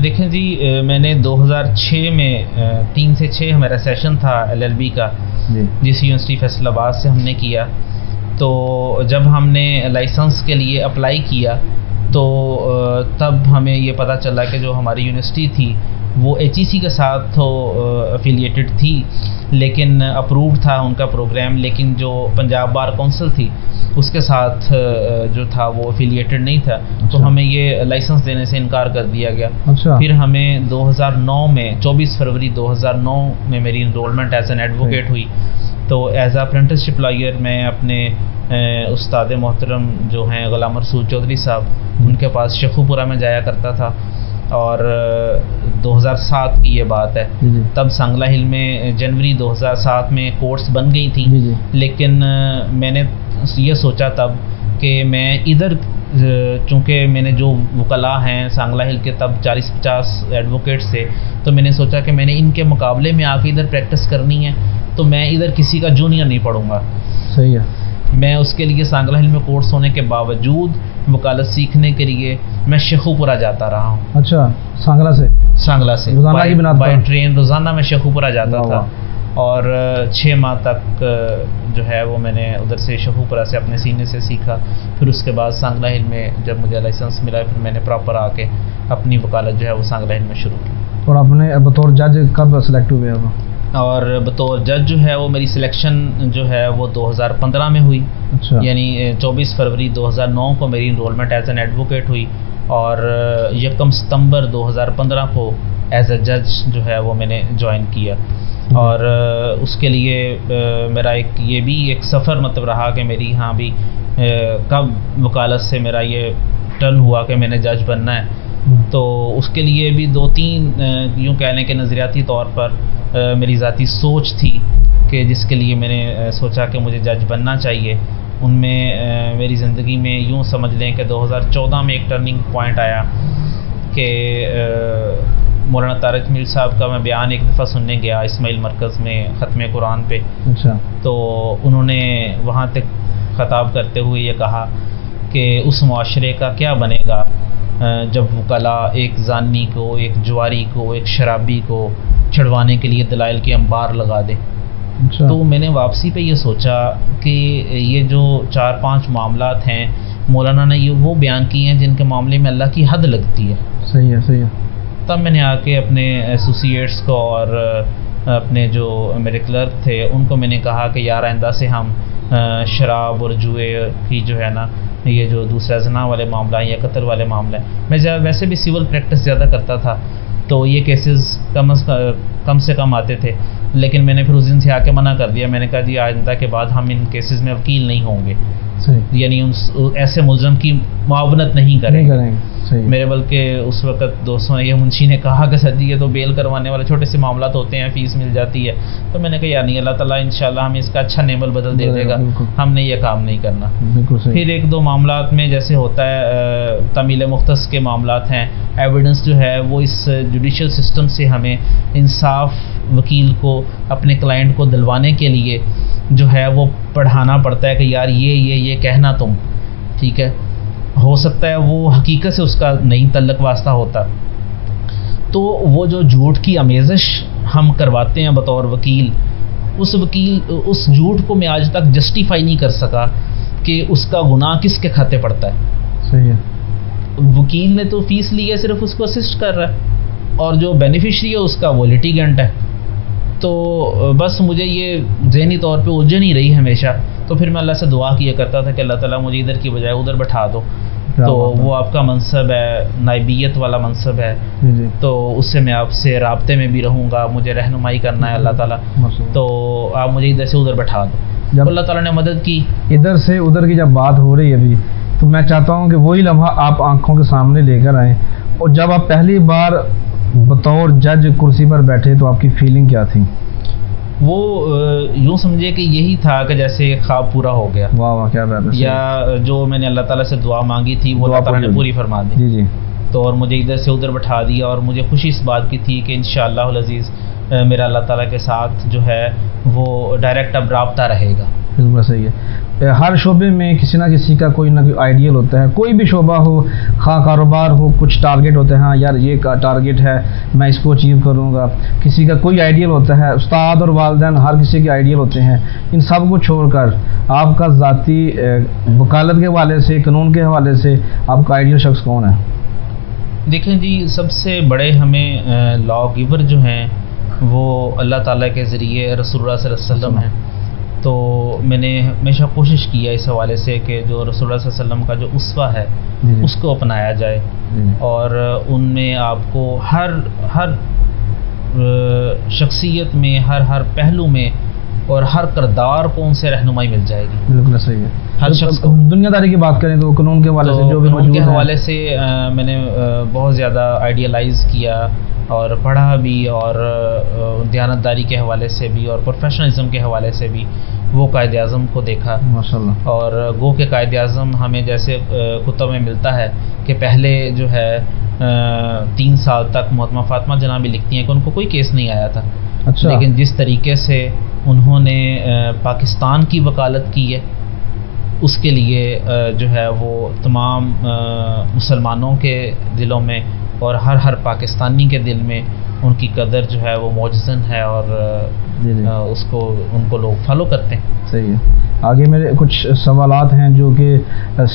دیکھیں جی، میں نے 2006 میں 3 سے 6 ہمارا سیشن تھا LLB کا جس یونیورسٹی فیصل آباد سے ہم نے کیا. تو جب ہم نے لائسنس کے لیے اپلائی کیا تو تب ہمیں یہ پتہ چلا کہ جو ہماری یونیورسٹی تھی وہ HEC کے ساتھ تو افیلیٹڈ تھی، لیکن اپرووڈ تھا ان کا پروگرام، لیکن جو پنجاب بار کونسل تھی اس کے ساتھ جو تھا وہ افیلیٹڈ نہیں تھا. تو ہمیں یہ لائسنس دینے سے انکار کر دیا گیا. پھر ہمیں 2009 میں 24 فروری 2009 میں میری انرولمنٹ ایز این ایڈوکیٹ ہوئی. تو ایز اے اپرینٹسشپ لائر میں اپنے استاد محترم جو ہیں غلام رسول چودھری صاحب، ان کے پاس شیخو پورہ میں جایا کرتا تھا. اور 2007 کی یہ بات ہے، تب سانگلہ ہل میں جنوری 2007 میں کورس بن گئی تھی. لیکن میں نے یہ سوچا تب کہ میں ادھر، چونکہ میں نے جو وکلاء ہیں سانگلہ ہل کے تب 40-50 ایڈوکیٹس تھے، تو میں نے سوچا کہ میں نے ان کے مقابلے میں آ کے ادھر پریکٹس کرنی ہے تو میں ادھر کسی کا جونیئر نہیں پڑھوں گا. صحیح ہے. میں اس کے لیے سانگلہ ہل میں کورس ہونے کے باوجود وکالت سیکھنے کے لیے میں شیخو پورہ جاتا رہا ہوں. اچھا، سانگلہ سے بائی ٹرین روزانہ میں شیخو پورہ جاتا تھا. اور 6 ماہ تک جو ہے وہ میں نے ادھر سے شیخو پورہ سے اپنے سینے سے سیکھا. پھر اس کے بعد سانگلہ ہل میں جب مجھے لائسنس ملا پھر میں نے پراپر آ کے اپنی وکالت جو ہے وہ سانگلہ ہل میں شروع کی. اور آپ نے بطور جج کب سلیکٹ ہوئے؟ اور بطور جج جو ہے وہ میری سلیکشن جو ہے وہ 2015 میں ہوئی. اچھا. یعنی 24 فروری 2009 کو میری انرولمنٹ ایز این ایڈوکیٹ ہوئی اور 1 ستمبر 2015 کو ایز اے جج جو ہے وہ میں نے جوائن کیا. اور اس کے لیے میرا یہ بھی ایک سفر مطلب رہا کہ میری ہاں بھی کب وکالت سے میرا یہ ٹرن ہوا کہ میں نے جج بننا ہے. تو اس کے لیے بھی 2-3 یوں کہنے کے نظریاتی طور پر میری ذاتی سوچ تھی کہ جس کے لیے میں نے سوچا کہ مجھے جج بننا چاہیے. ان میں میری زندگی میں یوں سمجھ لیں کہ 2014 میں ایک ٹرننگ پوائنٹ آیا کہ مولانا طارق میر صاحب کا میں بیان ایک دفعہ سننے گیا اسماعیل مرکز میں ختم قرآن پہ. اچھا. تو انہوں نے وہاں تک خطاب کرتے ہوئے یہ کہا کہ اس معاشرے کا کیا بنے گا جب وکلاء ایک زانی کو، ایک جواری کو، ایک شرابی کو چھڑوانے کے لیے دلائل کے انبار لگا دے. اچھا. تو میں نے واپسی پہ یہ سوچا کہ یہ جو 4-5 معاملات ہیں مولانا نے یہ وہ بیان کیے ہیں جن کے معاملے میں اللہ کی حد لگتی ہے. صحیح ہے. صحیح ہے. تب میں نے آ کے اپنے ایسوسیٹس کو اور اپنے جو میرے کلرک تھے ان کو میں نے کہا کہ یار آئندہ سے ہم شراب اور جوئے کی جو ہے نا یہ جو دوسرا زنا والے معاملہ یا قتل والے معاملہ میں ویسے بھی سول پریکٹس زیادہ کرتا تھا تو یہ کیسز کم سے کم آتے تھے، لیکن میں نے پھر اس دن سے آ کے منع کر دیا. میں نے کہا جی آئندہ کے بعد ہم ان کیسز میں وکیل نہیں ہوں گے، یعنی ایسے ملزم کی معاونت نہیں کریں گے. میرے بلکہ اس وقت دوستوں نے یہ منشی نے کہا کہ سر جی یہ تو بیل کروانے والے چھوٹے سے معاملات ہوتے ہیں، فیس مل جاتی ہے. تو میں نے کہا یعنی اللہ تعالیٰ انشاءاللہ ہمیں اس کا اچھا نعمل بدل دے دے گا، ہم نے یہ کام نہیں کرنا. پھر ایک دو معاملات میں جیسے ہوتا ہے تعمیل مختص کے معاملات ہیں، ایویڈنس جو ہے وہ اس جوڈیشل سسٹم سے ہمیں انصاف وکیل کو اپنے کلائنٹ کو دلوانے کے لیے جو ہے وہ پڑھانا پڑتا ہے کہ یار یہ کہنا تم ٹھیک ہے. ہو سکتا ہے وہ حقیقت سے اس کا نہیں تعلق واسطہ ہوتا، تو وہ جو جھوٹ کی آمیزش ہم کرواتے ہیں بطور وکیل اس جھوٹ کو میں آج تک جسٹیفائی نہیں کر سکا کہ اس کا گناہ کس کے کھاتے پڑتا ہے. صحیح ہے. وکیل نے تو فیس لی ہے، صرف اس کو اسسٹ کر رہا ہے، اور جو بینیفیشری ہے اس کا وہ لیٹیگنٹ ہے. تو بس مجھے یہ ذہنی طور پہ الجھن ہی رہی ہمیشہ. تو پھر میں اللہ سے دعا کیا کرتا تھا کہ اللہ تعالیٰ مجھے ادھر کی بجائے ادھر بٹھا دو. تو وہ آپ کا منصب ہے، نائبیت والا منصب ہے، تو اس سے میں آپ سے رابطے میں بھی رہوں گا، مجھے رہنمائی کرنا ہے اللہ تعالیٰ. تو آپ مجھے ادھر سے ادھر بٹھا دو. اللہ تعالیٰ نے مدد کی. ادھر سے ادھر کی جب بات ہو رہی ہے ابھی، تو میں چاہتا ہوں کہ وہی لمحہ آپ آنکھوں کے سامنے لے کر آئیں. اور جب آپ پہلی بار بطور جج کرسی پر بیٹھے تو آپ کی فیلنگ کیا تھی؟ وہ یوں سمجھے کہ یہی تھا کہ جیسے خواب پورا ہو گیا. واہ واہ کیا بات ہے. یا جو میں نے اللہ تعالیٰ سے دعا مانگی تھی وہ اللہ تعالیٰ نے پوری فرما دی. جی جی. تو اور مجھے ادھر سے ادھر بٹھا دیا، اور مجھے خوشی اس بات کی تھی کہ انشاءاللہ العزیز میرا اللہ تعالیٰ کے ساتھ جو ہے وہ ڈائریکٹ اب رابطہ رہے گا. بالکل صحیح ہے. ہر شعبے میں کسی نہ کسی کا کوئی نہ کوئی آئیڈیل ہوتا ہے، کوئی بھی شعبہ ہو، خواہ کاروبار ہو، کچھ ٹارگیٹ ہوتے ہیں. ہاں یار یہ ٹارگیٹ ہے، میں اس کو اچیو کروں گا. کسی کا کوئی آئیڈیل ہوتا ہے، استاد اور والدین ہر کسی کے آئیڈیل ہوتے ہیں. ان سب کو چھوڑ کر آپ کا ذاتی وکالت کے حوالے سے، قانون کے حوالے سے آپ کا آئیڈیل شخص کون ہے؟ دیکھیں جی، سب سے بڑے ہمیں لا گیور جو ہیں وہ اللہ تعالیٰ کے ذریعے رسول اللہ صلی اللہ علیہ وسلم ہیں. تو میں نے ہمیشہ کوشش کیا اس حوالے سے کہ جو رسول اللہ صلی اللہ علیہ وسلم کا جو اسوہ ہے اس کو اپنایا جائے، اور ان میں آپ کو ہر شخصیت میں، ہر پہلو میں اور ہر کردار کو ان سے رہنمائی مل جائے گی. بالکل صحیح ہے. ہر شخص کو دنیا داری کی بات کریں تو قانون کے حوالے سے جو بھی موجود ہے، کے حوالے سے میں نے بہت زیادہ آئیڈیالائز کیا اور پڑھا بھی، اور دیانتداری کے حوالے سے بھی اور پروفیشنلزم کے حوالے سے بھی وہ قائد اعظم کو دیکھا. ماشاءاللہ. اور گو کہ قائد اعظم ہمیں جیسے کتب میں ملتا ہے کہ پہلے جو ہے 3 سال تک محترمہ فاطمہ جناح بھی لکھتی ہیں کہ ان کو کوئی کیس نہیں آیا تھا. اچھا. لیکن جس طریقے سے انہوں نے پاکستان کی وکالت کی ہے اس کے لیے جو ہے وہ تمام مسلمانوں کے دلوں میں اور ہر پاکستانی کے دل میں ان کی قدر جو ہے وہ معجزن ہے، اور اس کو ان کو لوگ فالو کرتے ہیں. صحیح ہے. آگے میرے کچھ سوالات ہیں جو کہ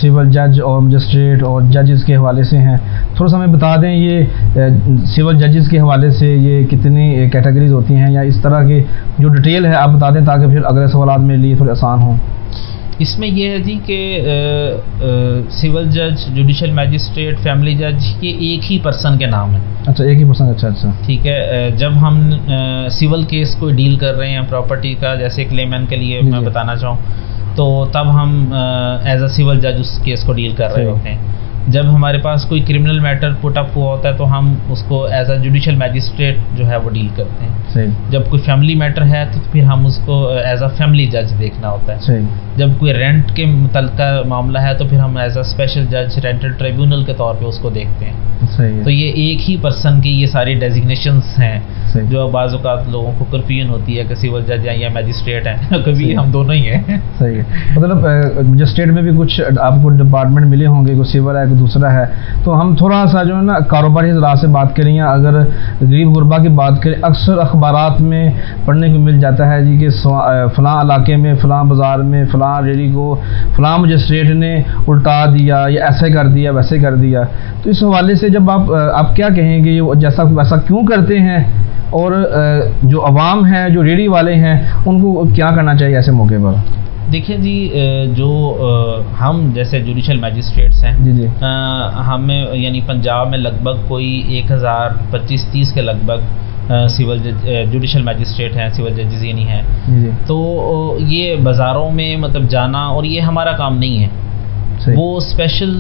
سول جج اور مجسٹریٹ اور ججز کے حوالے سے ہیں. تھوڑا سا ہمیں بتا دیں یہ سول ججز کے حوالے سے یہ کتنی کیٹیگریز ہوتی ہیں، یا اس طرح کے جو ڈیٹیل ہے آپ بتا دیں تاکہ پھر اگلے سوالات میرے لیے تھوڑے آسان ہوں. اس میں یہ ہے جی کہ سول جج، جوڈیشل میجسٹریٹ، فیملی جج یہ ایک ہی پرسن کے نام ہیں. اچھا ایک ہی پرسن. اچھا ٹھیک ہے. جب ہم سول کیس کو ڈیل کر رہے ہیں پراپرٹی کا، جیسے کلیمین کے لیے میں بتانا چاہوں تو تب ہم ایز اے سول جج اس کیس کو ڈیل کر رہے ہوتے ہیں. جب ہمارے پاس کوئی کرمنل میٹر پٹ اپ ہوا ہوتا ہے تو ہم اس کو ایز اے جوڈیشل میجسٹریٹ جو ہے وہ ڈیل کرتے ہیں. جب کوئی فیملی میٹر ہے تو پھر ہم اس کو ایز اے فیملی جج دیکھنا ہوتا ہے. جب کوئی رینٹ کے متعلقہ معاملہ ہے تو پھر ہم ایز اے اسپیشل جج رینٹل ٹریبیونل کے طور پہ اس کو دیکھتے ہیں. تو یہ ایک ہی پرسن کی یہ ساری ڈیزگنیشنس ہیں جو بعض اوقات لوگوں کو کنفیوژن ہوتی ہے کہ سول جج ہیں یا میجسٹریٹ ہیں. کبھی ہم دونوں ہی ہیں. صحیح ہے. مطلب مجسٹریٹ میں بھی کچھ آپ کو ڈپارٹمنٹ ملے ہوں گے، کوئی سول ہے کوئی دوسرا ہے. تو ہم تھوڑا سا جو ہے نا کاروباری اضلاع سے بات کریں یا اگر غریب غربا کی بات کریں، اکثر اخبارات میں پڑھنے کو مل جاتا ہے جی کہ فلاں علاقے میں، فلاں بازار میں، فلاں ریڈی کو فلاں مجسٹریٹ نے الٹا دیا یا ایسے کر دیا ویسے کر دیا. تو اس حوالے سے جب آپ کیا کہیں گے جیسا ویسا کیوں کرتے ہیں، اور جو عوام ہے جو ریڈی والے ہیں ان کو کیا کرنا چاہیے ایسے موقع پر؟ دیکھیں جی جو ہم جیسے جوڈیشل میجسٹریٹس ہیں جی جی ہمیں یعنی پنجاب میں لگ بھگ کوئی 1025-30 کے لگ بھگ سول جوڈیشل میجسٹریٹ ہیں، سول ججز ہی نہیں ہیں. تو یہ بازاروں میں مطلب جانا اور یہ ہمارا کام نہیں ہے. وہ اسپیشل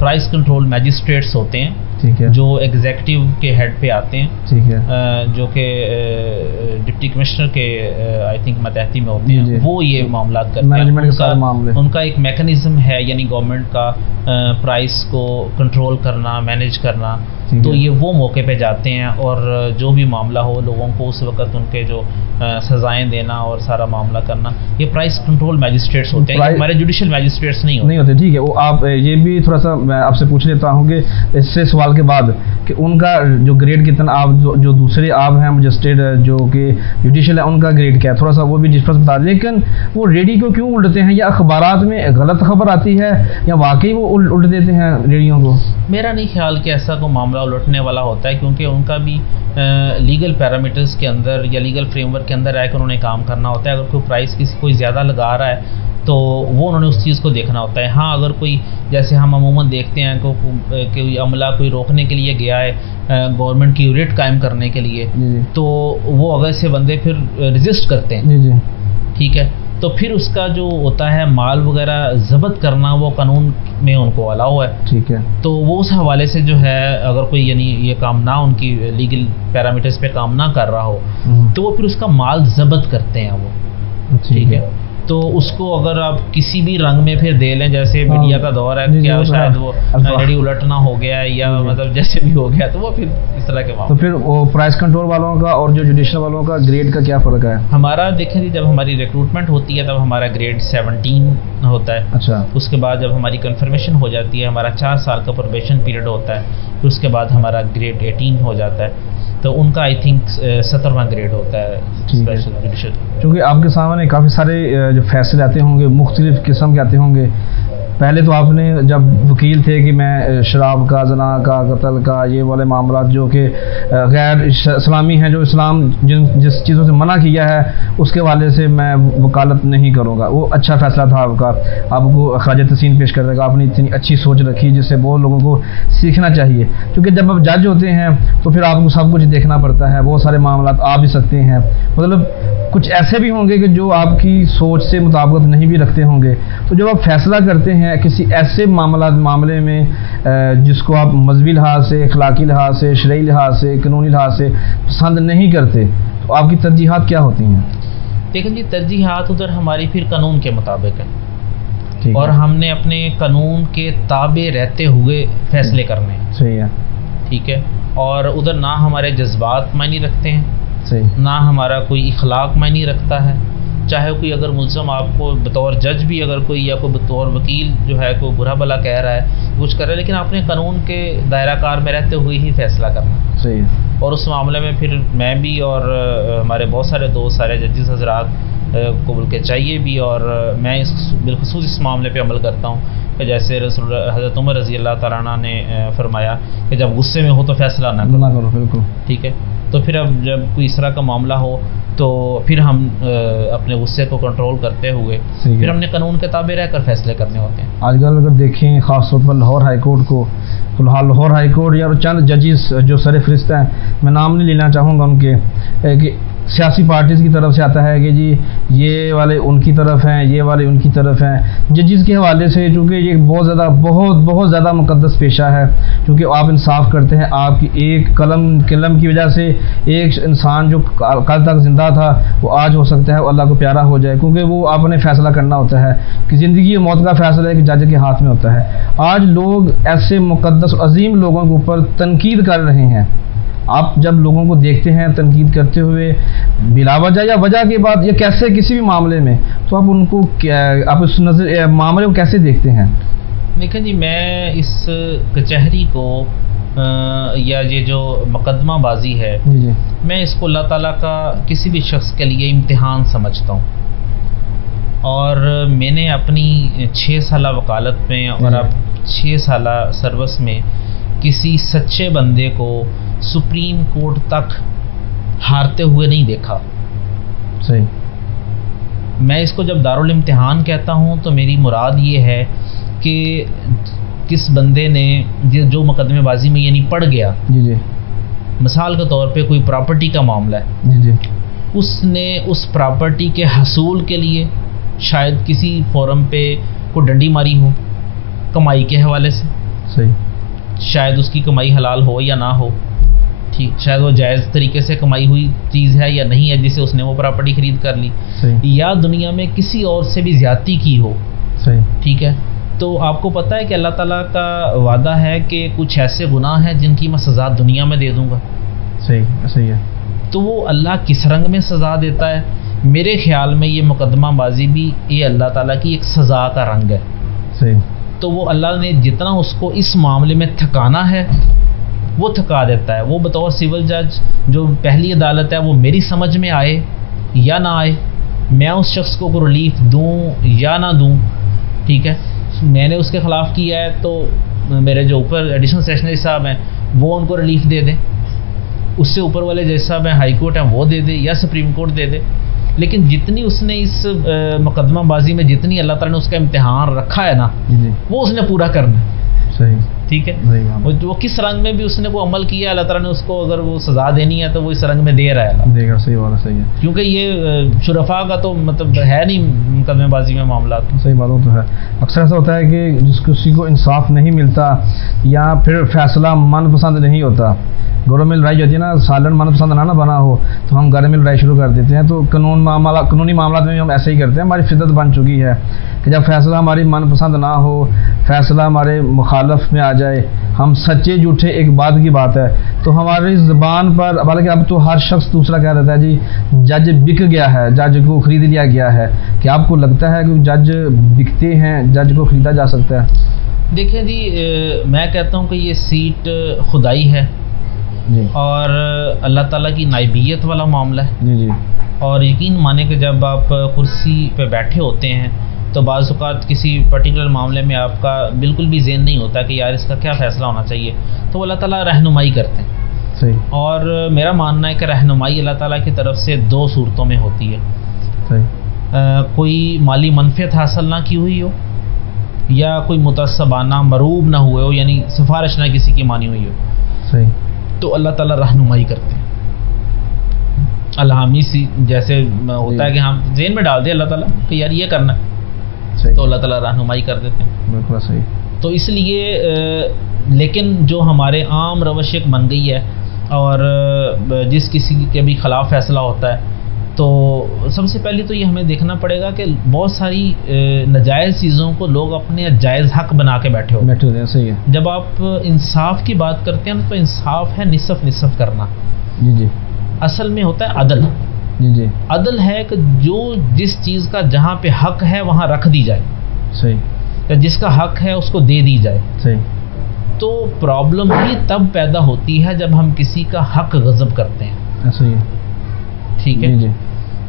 پرائز کنٹرول میجسٹریٹس ہوتے ہیں جو ایگزیکٹو کے ہیڈ پہ آتے ہیں، جو کہ ڈپٹی کمشنر کے آئی تھنک ماتحتی میں ہوتے ہیں. وہ یہ معاملات کرتے ہیں. ان کا ایک میکنزم ہے یعنی گورنمنٹ کا پرائز کو کنٹرول کرنا، مینیج کرنا. تو یہ وہ موقع پہ جاتے ہیں اور جو بھی معاملہ ہو لوگوں کو اس وقت ان کے جو سزائیں دینا اور سارا معاملہ کرنا، یہ پرائز کنٹرول میجسٹریٹس ہوتے ہیں، ہمارے جوڈیشل میجسٹریٹس نہیں ہوتے. ٹھیک ہے. وہ آپ یہ بھی تھوڑا سا میں آپ سے پوچھ لیتا ہوں کہ اس سے سوال کے بعد کہ ان کا جو گریڈ کتنا، آپ جو دوسرے آپ ہیں مجسٹریٹ جو کہ جوڈیشل ہے ان کا گریڈ کیا ہے، تھوڑا سا وہ بھی ڈفرینس بتا. لیکن وہ ریڈی کو کیوں الٹتے ہیں؟ یا اخبارات میں غلط خبر آتی ہے یا واقعی وہ الٹ دیتے ہیں ریڈیوں کو؟ میرا نہیں خیال کہ ایسا کوئی معاملہ الٹنے والا ہوتا ہے، کیونکہ ان کا بھی لیگل پیرامیٹرز کے اندر یا لیگل فریم ورک کے اندر رہ کے انہوں نے کام کرنا ہوتا ہے. اگر کوئی پرائز کسی کوئی زیادہ لگا رہا ہے تو وہ انہوں نے اس چیز کو دیکھنا ہوتا ہے. ہاں اگر کوئی جیسے ہم عموماً دیکھتے ہیں کہ عملہ کوئی روکنے کے لیے گیا ہے گورنمنٹ کی ریٹ قائم کرنے کے لیے، تو وہ اگر سے بندے پھر رجسٹ کرتے ہیں. ٹھیک ہے. تو پھر اس کا جو ہوتا ہے مال وغیرہ ضبط کرنا وہ قانون میں ان کو الاؤ ہے. ٹھیک ہے. تو وہ اس حوالے سے جو ہے اگر کوئی یعنی یہ کام نہ ان کی لیگل پیرامیٹرز پہ کام نہ کر رہا ہو تو وہ پھر اس کا مال ضبط کرتے ہیں وہ. ٹھیک ہے. تو اس کو اگر آپ کسی بھی رنگ میں پھر دے لیں، جیسے میڈیا کا دور ہے کیا شاید وہ ریڈی الٹنا ہو گیا ہے یا مطلب جیسے بھی ہو گیا، تو وہ پھر اس طرح کے معاملے. تو پھر وہ پرائز کنٹرول والوں کا اور جو جوڈیشل والوں کا گریڈ کا کیا فرق ہے؟ ہمارا دیکھیں جی جب ہماری ریکروٹمنٹ ہوتی ہے تب ہمارا گریڈ 17 ہوتا ہے. اچھا. اس کے بعد جب ہماری کنفرمیشن ہو جاتی ہے ہمارا 4 سال کا پروبیشن پیریڈ ہوتا ہے، پھر اس کے بعد ہمارا گریڈ 18 ہو جاتا ہے. تو ان کا آئی تھنک 17واں گریڈ ہوتا ہے اسپیشل جوڈیشل. چونکہ آپ کے سامنے کافی سارے جو فیصلے آتے ہوں گے مختلف قسم کے آتے ہوں گے. پہلے تو آپ نے جب وکیل تھے کہ میں شراب کا، زنا کا، قتل کا، یہ والے معاملات جو کہ غیر اسلامی ہیں، جو اسلام جس چیزوں سے منع کیا ہے اس کے حوالے سے میں وکالت نہیں کروں گا. وہ اچھا فیصلہ تھا آپ کا، آپ کو خراج تحسین پیش کرنے کا. آپ نے اتنی اچھی سوچ رکھی جس سے بہت لوگوں کو سیکھنا چاہیے. کیونکہ جب آپ جج ہوتے ہیں تو پھر آپ کو سب کچھ دیکھنا پڑتا ہے، بہت سارے معاملات آ بھی سکتے ہیں. مطلب کچھ ایسے بھی ہوں گے کہ جو آپ کی سوچ سے مطابقت نہیں بھی رکھتے ہوں گے. تو جب آپ فیصلہ کرتے ہیں کسی ایسے معاملے میں جس کو آپ مذہبی لحاظ سے، اخلاقی لحاظ سے، شرعی لحاظ سے، قانونی لحاظ سے پسند نہیں کرتے، تو آپ کی ترجیحات کیا ہوتی ہیں؟ دیکھیں جی ترجیحات ادھر ہماری پھر قانون کے مطابق ہے اور ہم نے اپنے قانون کے تابع رہتے ہوئے فیصلے کرنے ہیں. صحیح ہے. ٹھیک ہے. اور ادھر نہ ہمارے جذبات معنی رکھتے ہیں، نہ ہمارا کوئی اخلاق معنی رکھتا ہے. چاہے کوئی اگر ملزم آپ کو بطور جج بھی اگر کوئی یا کوئی بطور وکیل جو ہے کوئی برا بھلا کہہ رہا ہے، کچھ کر رہا ہے، لیکن آپ نے قانون کے دائرہ کار میں رہتے ہوئے ہی فیصلہ کرنا. صحیح. اور اس معاملے میں پھر میں بھی اور ہمارے بہت سارے دوست، سارے ججز حضرات کو بول کے چاہیے بھی، اور میں بالخصوص اس معاملے پہ عمل کرتا ہوں کہ جیسے حضرت عمر رضی اللہ تعالیٰ عنہ نے فرمایا کہ جب غصے میں ہو تو فیصلہ نہ کرو. بالکل. ٹھیک ہے. تو پھر اب جب کوئی اس طرح کا معاملہ ہو تو پھر ہم اپنے غصے کو کنٹرول کرتے ہوئے پھر ہم نے قانون کے تابع رہ کر فیصلے کرنے ہوتے ہیں. آج کل اگر دیکھیں خاص طور پر لاہور ہائی کورٹ کو، فی الحال لاہور ہائی کورٹ یا چند ججز جو سر فہرست ہیں، میں نام نہیں لینا چاہوں گا ان کے، کہ سیاسی پارٹیز کی طرف سے آتا ہے کہ جی یہ والے ان کی طرف ہیں، یہ والے ان کی طرف ہیں. ججز کے حوالے سے چونکہ یہ بہت زیادہ مقدس پیشہ ہے، چونکہ آپ انصاف کرتے ہیں. آپ کی ایک قلم کی وجہ سے ایک انسان جو کل تک زندہ تھا وہ آج ہو سکتا ہے وہ اللہ کو پیارا ہو جائے، کیونکہ وہ آپ نے فیصلہ کرنا ہوتا ہے کہ زندگی اور موت کا فیصلہ ایک جج کے ہاتھ میں ہوتا ہے. آج لوگ ایسے مقدس عظیم لوگوں کے اوپر تنقید کر رہے ہیں. آپ جب لوگوں کو دیکھتے ہیں تنقید کرتے ہوئے بلا وجہ یا وجہ کے بعد یا کیسے کسی بھی معاملے میں، تو آپ ان کو آپ اس معاملے کو کیسے دیکھتے ہیں؟ دیکھیں جی میں اس کچہری کو یا یہ جو مقدمہ بازی ہے جی میں اس کو اللہ تعالیٰ کا کسی بھی شخص کے لیے امتحان سمجھتا ہوں. اور میں نے اپنی 6 سالہ وکالت میں اور اب 6 سالہ سروس میں کسی سچے بندے کو سپریم کورٹ تک ہارتے ہوئے نہیں دیکھا. صحیح. میں اس کو جب دارالامتحان کہتا ہوں تو میری مراد یہ ہے کہ کس بندے نے جو مقدمے بازی میں یعنی پڑ گیا، جی جی، مثال کے طور پہ کوئی پراپرٹی کا معاملہ ہے، جی جی، اس نے اس پراپرٹی کے حصول کے لیے شاید کسی فورم پہ کوئی ڈنڈی ماری ہو کمائی کے حوالے سے، صحیح، شاید اس کی کمائی حلال ہو یا نہ ہو، ٹھیک، شاید وہ جائز طریقے سے کمائی ہوئی چیز ہے یا نہیں ہے جسے اس نے وہ پراپرٹی خرید کر لی، صحیح، یا دنیا میں کسی اور سے بھی زیادتی کی ہو، صحیح، ٹھیک ہے، تو آپ کو پتہ ہے کہ اللہ تعالیٰ کا وعدہ ہے کہ کچھ ایسے گناہ ہیں جن کی میں سزا دنیا میں دے دوں گا، صحیح، صحیح ہے، تو وہ اللہ کس رنگ میں سزا دیتا ہے؟ میرے خیال میں یہ مقدمہ بازی بھی یہ اللہ تعالیٰ کی ایک سزا کا رنگ ہے، صحیح، تو وہ اللہ نے جتنا اس کو اس معاملے میں تھکانا ہے وہ تھکا دیتا ہے۔ وہ بطور سول جج جو پہلی عدالت ہے وہ میری سمجھ میں آئے یا نہ آئے، میں اس شخص کو ریلیف دوں یا نہ دوں، ٹھیک ہے، میں نے اس کے خلاف کیا ہے تو میرے جو اوپر ایڈیشنل سیشنری صاحب ہیں وہ ان کو ریلیف دے دیں، اس سے اوپر والے جج صاحب ہیں ہائی کورٹ ہیں وہ دے دے یا سپریم کورٹ دے دے، لیکن جتنی اس نے اس مقدمہ بازی میں جتنی اللہ تعالیٰ نے اس کا امتحان رکھا ہے نا وہ اس نے پورا کرنا ہے، صحیح، ٹھیک ہے، وہ کس رنگ میں بھی اس نے کوئی عمل کیا ہے اللہ تعالیٰ نے اس کو اگر وہ سزا دینی ہے تو وہ اس رنگ میں دے رہا ہے اللہ دے گا، صحیح بات ہے، صحیح ہے، کیونکہ یہ شرفاء کا تو مطلب ہے نہیں مقدمے بازی میں معاملات، صحیح بات وہ تو ہے۔ اکثر ایسا ہوتا ہے کہ جس کسی کو انصاف نہیں ملتا یا پھر فیصلہ من پسند نہیں ہوتا، گھروں میں لڑائی ہوتی ہے نا، سالن من پسند نہ بنا ہو تو ہم گھر میں لڑائی شروع کر دیتے ہیں، تو قانونی معاملات میں ہم ایسے ہی کرتے ہیں، ہماری فطرت بن چکی ہے کہ جب فیصلہ ہماری من پسند نہ ہو، فیصلہ ہمارے مخالف میں آ جائے، ہم سچے جھوٹے ایک بات کی بات ہے، تو ہماری زبان پر حالانکہ اب تو ہر شخص دوسرا کہہ دیتا ہے جی جج بک گیا ہے، جج کو خرید لیا گیا ہے، کیا آپ کو لگتا ہے کہ جج بکتے ہیں، جج کو خریدا جا سکتا ہے؟ دیکھیں جی، میں کہتا ہوں کہ یہ سیٹ خدائی ہے جی، اور اللہ تعالیٰ کی نائبیت والا معاملہ ہے، جی جی، اور یقین مانے کہ جب آپ کرسی پہ بیٹھے ہوتے ہیں تو بعض اوقات کسی پرٹیکولر معاملے میں آپ کا بالکل بھی ذہن نہیں ہوتا کہ یار اس کا کیا فیصلہ ہونا چاہیے، تو وہ اللہ تعالیٰ رہنمائی کرتے ہیں، صحیح، اور میرا ماننا ہے کہ رہنمائی اللہ تعالیٰ کی طرف سے دو صورتوں میں ہوتی ہے، صحیح، کوئی مالی منفعت حاصل نہ کی ہوئی ہو یا کوئی متعصبانہ مروب نہ ہوئے ہو، یعنی سفارش نہ کسی کی مانی ہوئی ہو، صحیح، تو اللہ تعالیٰ رہنمائی کرتے ہیں، الہامی سی جیسے ہوتا ہے کہ ہم ذہن میں ڈال دیں اللہ تعالیٰ کہ یار یہ کرنا ہے، تو اللہ تعالیٰ رہنمائی کر دیتے ہیں، بالکل صحیح، تو اس لیے لیکن جو ہمارے عام روش ایک بن گئی ہے اور جس کسی کے بھی خلاف فیصلہ ہوتا ہے تو سب سے پہلے تو یہ ہمیں دیکھنا پڑے گا کہ بہت ساری ناجائز چیزوں کو لوگ اپنے جائز حق بنا کے بیٹھے ہوتے ہیں، صحیح ہے، جب آپ انصاف کی بات کرتے ہیں تو انصاف ہے نصف نصف کرنا، جی جی، اصل میں ہوتا ہے عدل، جی جی، عدل ہے کہ جو جس چیز کا جہاں پہ حق ہے وہاں رکھ دی جائے، صحیح، یا جس کا حق ہے اس کو دے دی جائے، صحیح، تو پرابلم ہی تب پیدا ہوتی ہے جب ہم کسی کا حق غصب کرتے ہیں، ایسا ہی ہے، ٹھیک ہے، جی جی،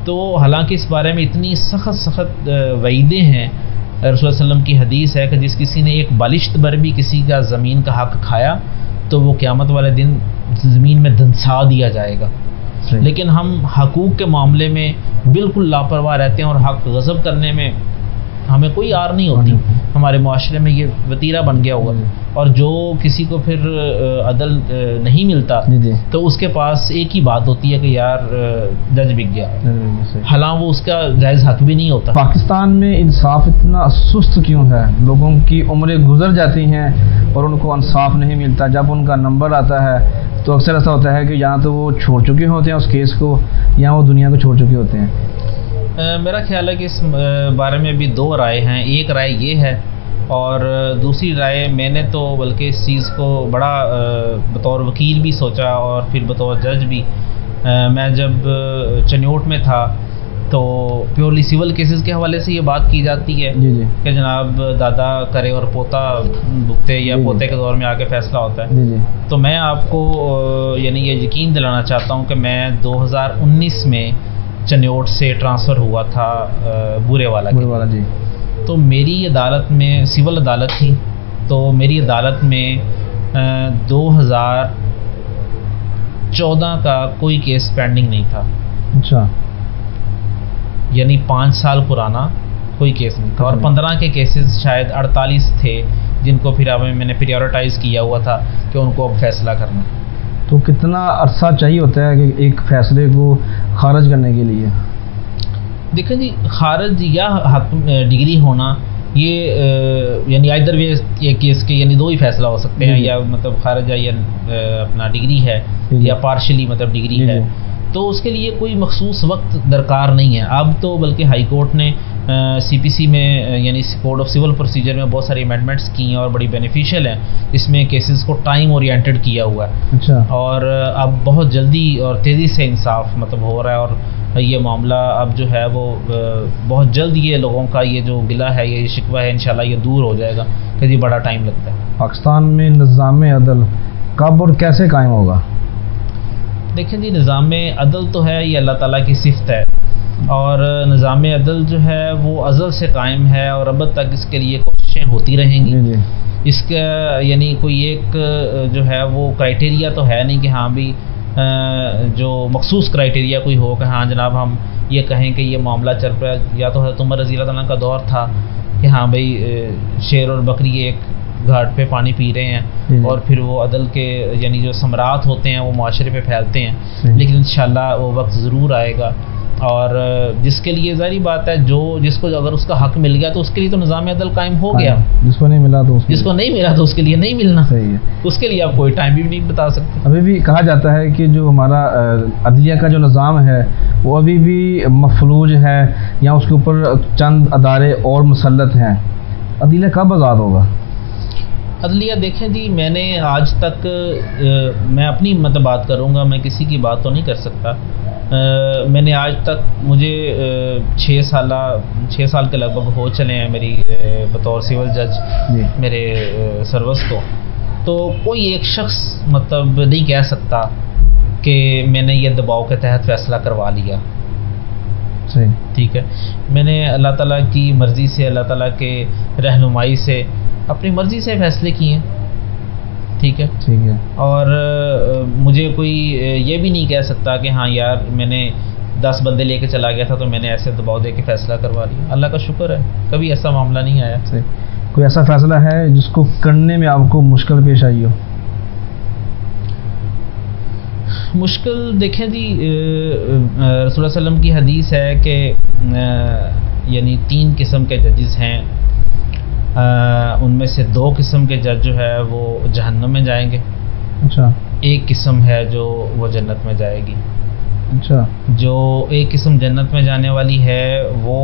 تو حالانکہ اس بارے میں اتنی سخت وعیدیں ہیں، رسول اللہ علیہ وسلم کی حدیث ہے کہ جس کسی نے ایک بالشت بر بھی کسی کا زمین کا حق کھایا تو وہ قیامت والے دن زمین میں دھنسا دیا جائے گا، لیکن ہم حقوق کے معاملے میں بالکل لاپرواہ رہتے ہیں اور حق غصب کرنے میں ہمیں کوئی آر نہیں ہوتی، ہمارے معاشرے میں یہ وتیرہ بن گیا ہوا، اور جو کسی کو پھر عدل نہیں ملتا تو اس کے پاس ایک ہی بات ہوتی ہے کہ یار جج بک گیا، حالانکہ وہ اس کا جائز حق بھی نہیں ہوتا۔ پاکستان میں انصاف اتنا سست کیوں ہے؟ لوگوں کی عمریں گزر جاتی ہیں اور ان کو انصاف نہیں ملتا، جب ان کا نمبر آتا ہے تو اکثر ایسا ہوتا ہے کہ یا تو وہ چھوڑ چکے ہوتے ہیں اس کیس کو یا وہ دنیا کو چھوڑ چکے ہوتے ہیں۔ میرا خیال ہے کہ اس بارے میں بھی دو رائے ہیں، ایک رائے یہ ہے اور دوسری رائے میں نے تو بلکہ اس چیز کو بڑا بطور وکیل بھی سوچا اور پھر بطور جج بھی، میں جب چنیوٹ میں تھا تو پیورلی سول کیسز کے حوالے سے یہ بات کی جاتی ہے کہ جناب دادا کرے اور پوتا بھگتے یا پوتے کے دور میں آ کے فیصلہ ہوتا ہے، تو میں آپ کو یعنی یہ یقین دلانا چاہتا ہوں کہ میں 2019 میں چنیوٹ سے ٹرانسفر ہوا تھا بورے والا کی، تو میری عدالت میں سول عدالت تھی، تو میری عدالت میں 2014 کا کوئی کیس پینڈنگ نہیں تھا۔ اچھا، یعنی 5 سال پرانا کوئی کیس نہیں تھا، اور 15 کے کیسز شاید 48 تھے جن کو پھر اب میں نے پریورٹائز کیا ہوا تھا کہ ان کو اب فیصلہ کرنا. تو کتنا عرصہ چاہیے ہوتا ہے کہ ایک فیصلے کو خارج کرنے کے لیے؟ دیکھیں جی، خارج یا ڈگری ہونا یہ یعنی ادھر وے یہ کیس کے یعنی 2 ہی fیصلہ ہو سکتے ہیں، یا مطلب خارج ہے یا اپنا ڈگری ہے یا پارشلی مطلب ڈگری ہے. تو اس کے لیے کوئی مخصوص وقت درکار نہیں ہے. اب تو بلکہ ہائی کورٹ نے CPC میں یعنی کوڈ آف سول پروسیجر میں بہت ساری امینڈمنٹس کی ہیں اور بڑی بینیفیشیل ہیں. اس میں کیسز کو ٹائم اورینٹڈ کیا ہوا ہے. اچھا. اور اب بہت جلدی اور تیزی سے انصاف مطلب ہو رہا ہے، اور یہ معاملہ اب جو ہے وہ بہت جلد یہ لوگوں کا یہ جو گلہ ہے یہ شکوہ ہے انشاءاللہ یہ دور ہو جائے گا، کہ یہ بڑا ٹائم لگتا ہے. پاکستان میں نظام عدل کب اور کیسے قائم ہوگا؟ دیکھیں جی، نظام عدل تو ہے یہ اللہ تعالیٰ کی صفت ہے، اور نظام عدل جو ہے وہ ازل سے قائم ہے اور اب تک اس کے لیے کوششیں ہوتی رہیں گی. اس کا یعنی کوئی ایک جو ہے وہ کرائٹیریا تو ہے نہیں کہ ہاں بھی جو مخصوص کرائٹیریا کوئی ہو کہ ہاں جناب ہم یہ کہیں کہ یہ معاملہ چل رہا ہے. یا تو حضرت عمر رضی اللہ عنہ کا دور تھا کہ ہاں بھائی شیر اور بکری ایک گھاٹ پہ پانی پی رہے ہیں، اور پھر وہ عدل کے یعنی جو ثمرات ہوتے ہیں وہ معاشرے پہ پھیلتے ہیں. لیکن انشاءاللہ وہ وقت ضرور آئے گا، اور جس کے لیے ظاہری بات ہے جس کو اگر اس کا حق مل گیا تو اس کے لیے تو نظام عدل قائم ہو گیا. جس کو نہیں ملا تو اس کے لیے نہیں ملنا. صحیح ہے. اس کے لیے آپ کوئی ٹائم بھی نہیں بتا سکتے. ابھی بھی کہا جاتا ہے کہ جو ہمارا عدلیہ کا جو نظام ہے وہ ابھی بھی مفلوج ہے، یا اس کے اوپر چند ادارے اور مسلط ہیں. عدلیہ کب آزاد ہوگا؟ عدلیہ دیکھیں جی، میں نے آج تک میں اپنی مطلب بات کروں گا، میں کسی کی بات تو نہیں کر سکتا. میں نے آج تک مجھے 6 سال کے لگ بھگ ہو چلے ہیں میری بطور سول جج میرے سروس کو. تو کوئی ایک شخص مطلب نہیں کہہ سکتا کہ میں نے یہ دباؤ کے تحت فیصلہ کروا لیا. ٹھیک ہے، میں نے اللہ تعالیٰ کی مرضی سے، اللہ تعالیٰ کے رہنمائی سے اپنی مرضی سے فیصلے کیے ہیں. ٹھیک ہے. اور مجھے کوئی یہ بھی نہیں کہہ سکتا کہ ہاں یار میں نے 10 بندے لے کے چلا گیا تھا تو میں نے ایسے دباؤ دے کے فیصلہ کروا لیا. اللہ کا شکر ہے کبھی ایسا معاملہ نہیں آیا. کوئی ایسا فیصلہ ہے جس کو کرنے میں آپ کو مشکل پیش آئی ہو؟ مشکل دیکھیں جی، رسول اللہ صلی اللہ علیہ وسلم کی حدیث ہے کہ یعنی 3 قسم کے ججز ہیں، ان میں سے 2 قسم کے جج جو ہے وہ جہنم میں جائیں گے. اچھا. ایک قسم ہے جو وہ جنت میں جائے گی. اچھا. جو ایک قسم جنت میں جانے والی ہے وہ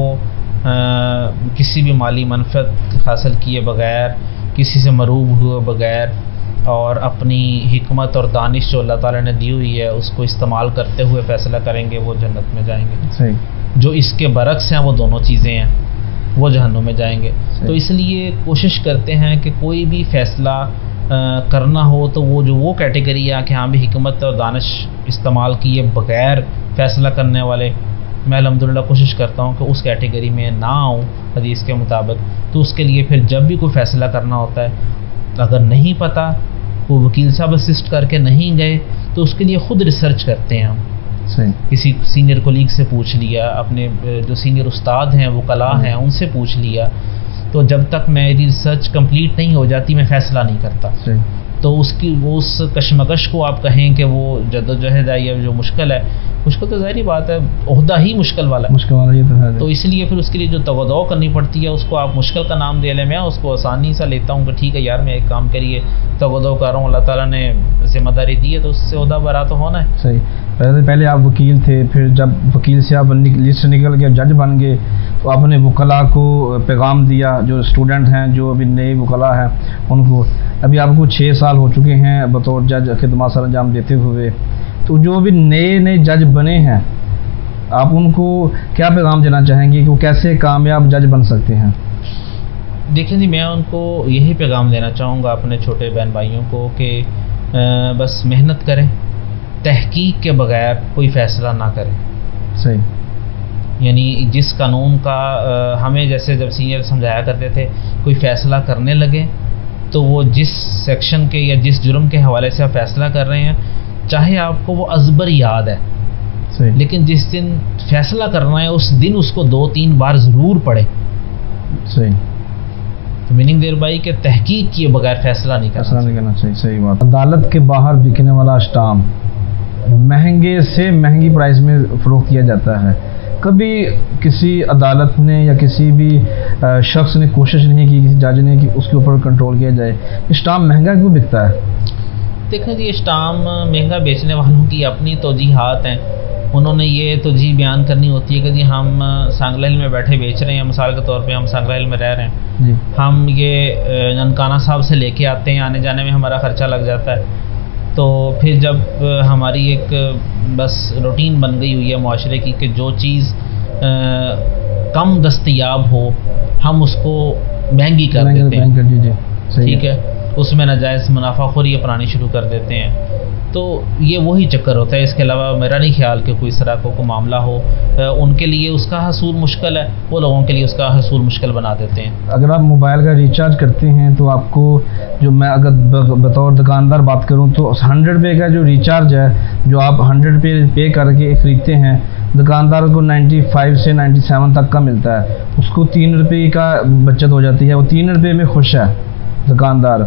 کسی بھی مالی منفعت حاصل کیے بغیر، کسی سے مروب ہوئے بغیر، اور اپنی حکمت اور دانش جو اللہ تعالیٰ نے دی ہوئی ہے اس کو استعمال کرتے ہوئے فیصلہ کریں گے، وہ جنت میں جائیں گے. صحیح. جو اس کے برعکس ہیں وہ دونوں چیزیں ہیں، وہ جہنم میں جائیں گے. تو اس لیے کوشش کرتے ہیں کہ کوئی بھی فیصلہ کرنا ہو تو وہ کیٹیگری ہے کہ ہاں بھی حکمت اور دانش استعمال کیے بغیر فیصلہ کرنے والے، میں الحمدللہ کوشش کرتا ہوں کہ اس کیٹیگری میں نہ آؤں حدیث کے مطابق. تو اس کے لیے پھر جب بھی کوئی فیصلہ کرنا ہوتا ہے، اگر نہیں پتہ، وہ وکیل صاحب اسسٹ کر کے نہیں گئے، تو اس کے لیے خود ریسرچ کرتے ہیں ہم. کسی سینئر کولیگ سے پوچھ لیا، اپنے جو سینئر استاد ہیں وکلاء ہیں ان سے پوچھ لیا. تو جب تک میری ریسرچ کمپلیٹ نہیں ہو جاتی میں فیصلہ نہیں کرتا. تو اس کشمکش کو آپ کہیں کہ وہ جدوجہد ہے یا جو مشکل ہے، مشکل تو ظاہری بات ہے، عہدہ ہی مشکل والا ہے. تو اس لیے پھر اس کے لیے جو تغدو کرنی پڑتی ہے اس کو آپ مشکل کا نام دے لیں. میں اس کو آسانی سا لیتا ہوں کہ ٹھیک ہے یار میں ایک کام کریے، تغدو کر رہا ہوں، اللہ تعالیٰ نے ذمہ داری دی ہے تو اس سے عہدہ برا تو ہونا ہے. صحیح. پہلے آپ وکیل تھے، پھر جب وکیل سے آپ لسٹ نکل کے جج بن گئے تو آپ نے وکلاء کو پیغام دیا، جو اسٹوڈنٹ ہیں، جو ابھی نئے وکلاء ہیں ان کو. ابھی آپ کو 6 سال ہو چکے ہیں بطور جج خدمات سر انجام دیتے ہوئے. تو جو ابھی نئے جج بنے ہیں آپ ان کو کیا پیغام دینا چاہیں گے کہ وہ کیسے کامیاب جج بن سکتے ہیں؟ دیکھیں جی، میں ان کو یہی پیغام دینا چاہوں گا اپنے چھوٹے بہن بھائیوں کو کہ بس محنت کریں، تحقیق کے بغیر کوئی فیصلہ نہ کریں. صحیح. یعنی جس قانون کا ہمیں جیسے جب سینئر سمجھایا کرتے تھے، کوئی فیصلہ کرنے لگے تو وہ جس سیکشن کے یا جس جرم کے حوالے سے آپ فیصلہ کر رہے ہیں، چاہے آپ کو وہ ازبر یاد ہے، لیکن جس دن فیصلہ کرنا ہے اس دن اس کو 2-3 بار ضرور پڑھے. صحیح. تو میننگ دیر بھائی کہ تحقیق کیے بغیر فیصلہ نہیں کرنا چاہیے. صحیح بات. عدالت کے باہر بکنے والا اسٹامپ مہنگے سے مہنگی پرائز میں فروخت کیا جاتا ہے. کبھی کسی عدالت نے یا کسی بھی شخص نے کوشش نہیں کی, کسی جج نے, کہ اس کے اوپر کنٹرول کیا جائے؟ اسٹامپ مہنگا کیوں بکتا ہے؟ دیکھیں جی, اسٹامپ مہنگا بیچنے والوں کی اپنی توجیحات ہیں. انہوں نے یہ توجیہ بیان کرنی ہوتی ہے کہ جی ہم سانگلا ہل میں بیٹھے بیچ رہے ہیں, مثال کے طور پہ ہم سانگلا ہل میں رہ رہے ہیں جی. ہم یہ ننکانہ صاحب سے لے کے آتے ہیں, آنے جانے میں ہمارا خرچہ لگ جاتا ہے. تو پھر جب ہماری ایک بس روٹین بن گئی ہوئی ہے معاشرے کی کہ جو چیز کم دستیاب ہو ہم اس کو مہنگی کر دیتے ہیں, ٹھیک ہے, اس میں ناجائز منافع خوری اپنانی شروع کر دیتے ہیں. تو یہ وہی چکر ہوتا ہے. اس کے علاوہ میرا نہیں خیال کہ کوئی اس طرح کو معاملہ ہو. ان کے لیے اس کا حصول مشکل ہے, وہ لوگوں کے لیے اس کا حصول مشکل بنا دیتے ہیں. اگر آپ موبائل کا ریچارج کرتے ہیں تو آپ کو, جو میں اگر بطور دکاندار بات کروں تو 100 روپے کا جو ریچارج ہے, جو آپ 100 روپے پے کر کے خریدتے ہیں, دکاندار کو 95 سے 97 تک کا ملتا ہے. اس کو 3 روپے کا بچت ہو جاتی ہے, وہ 3 روپے میں خوش ہے دکاندار.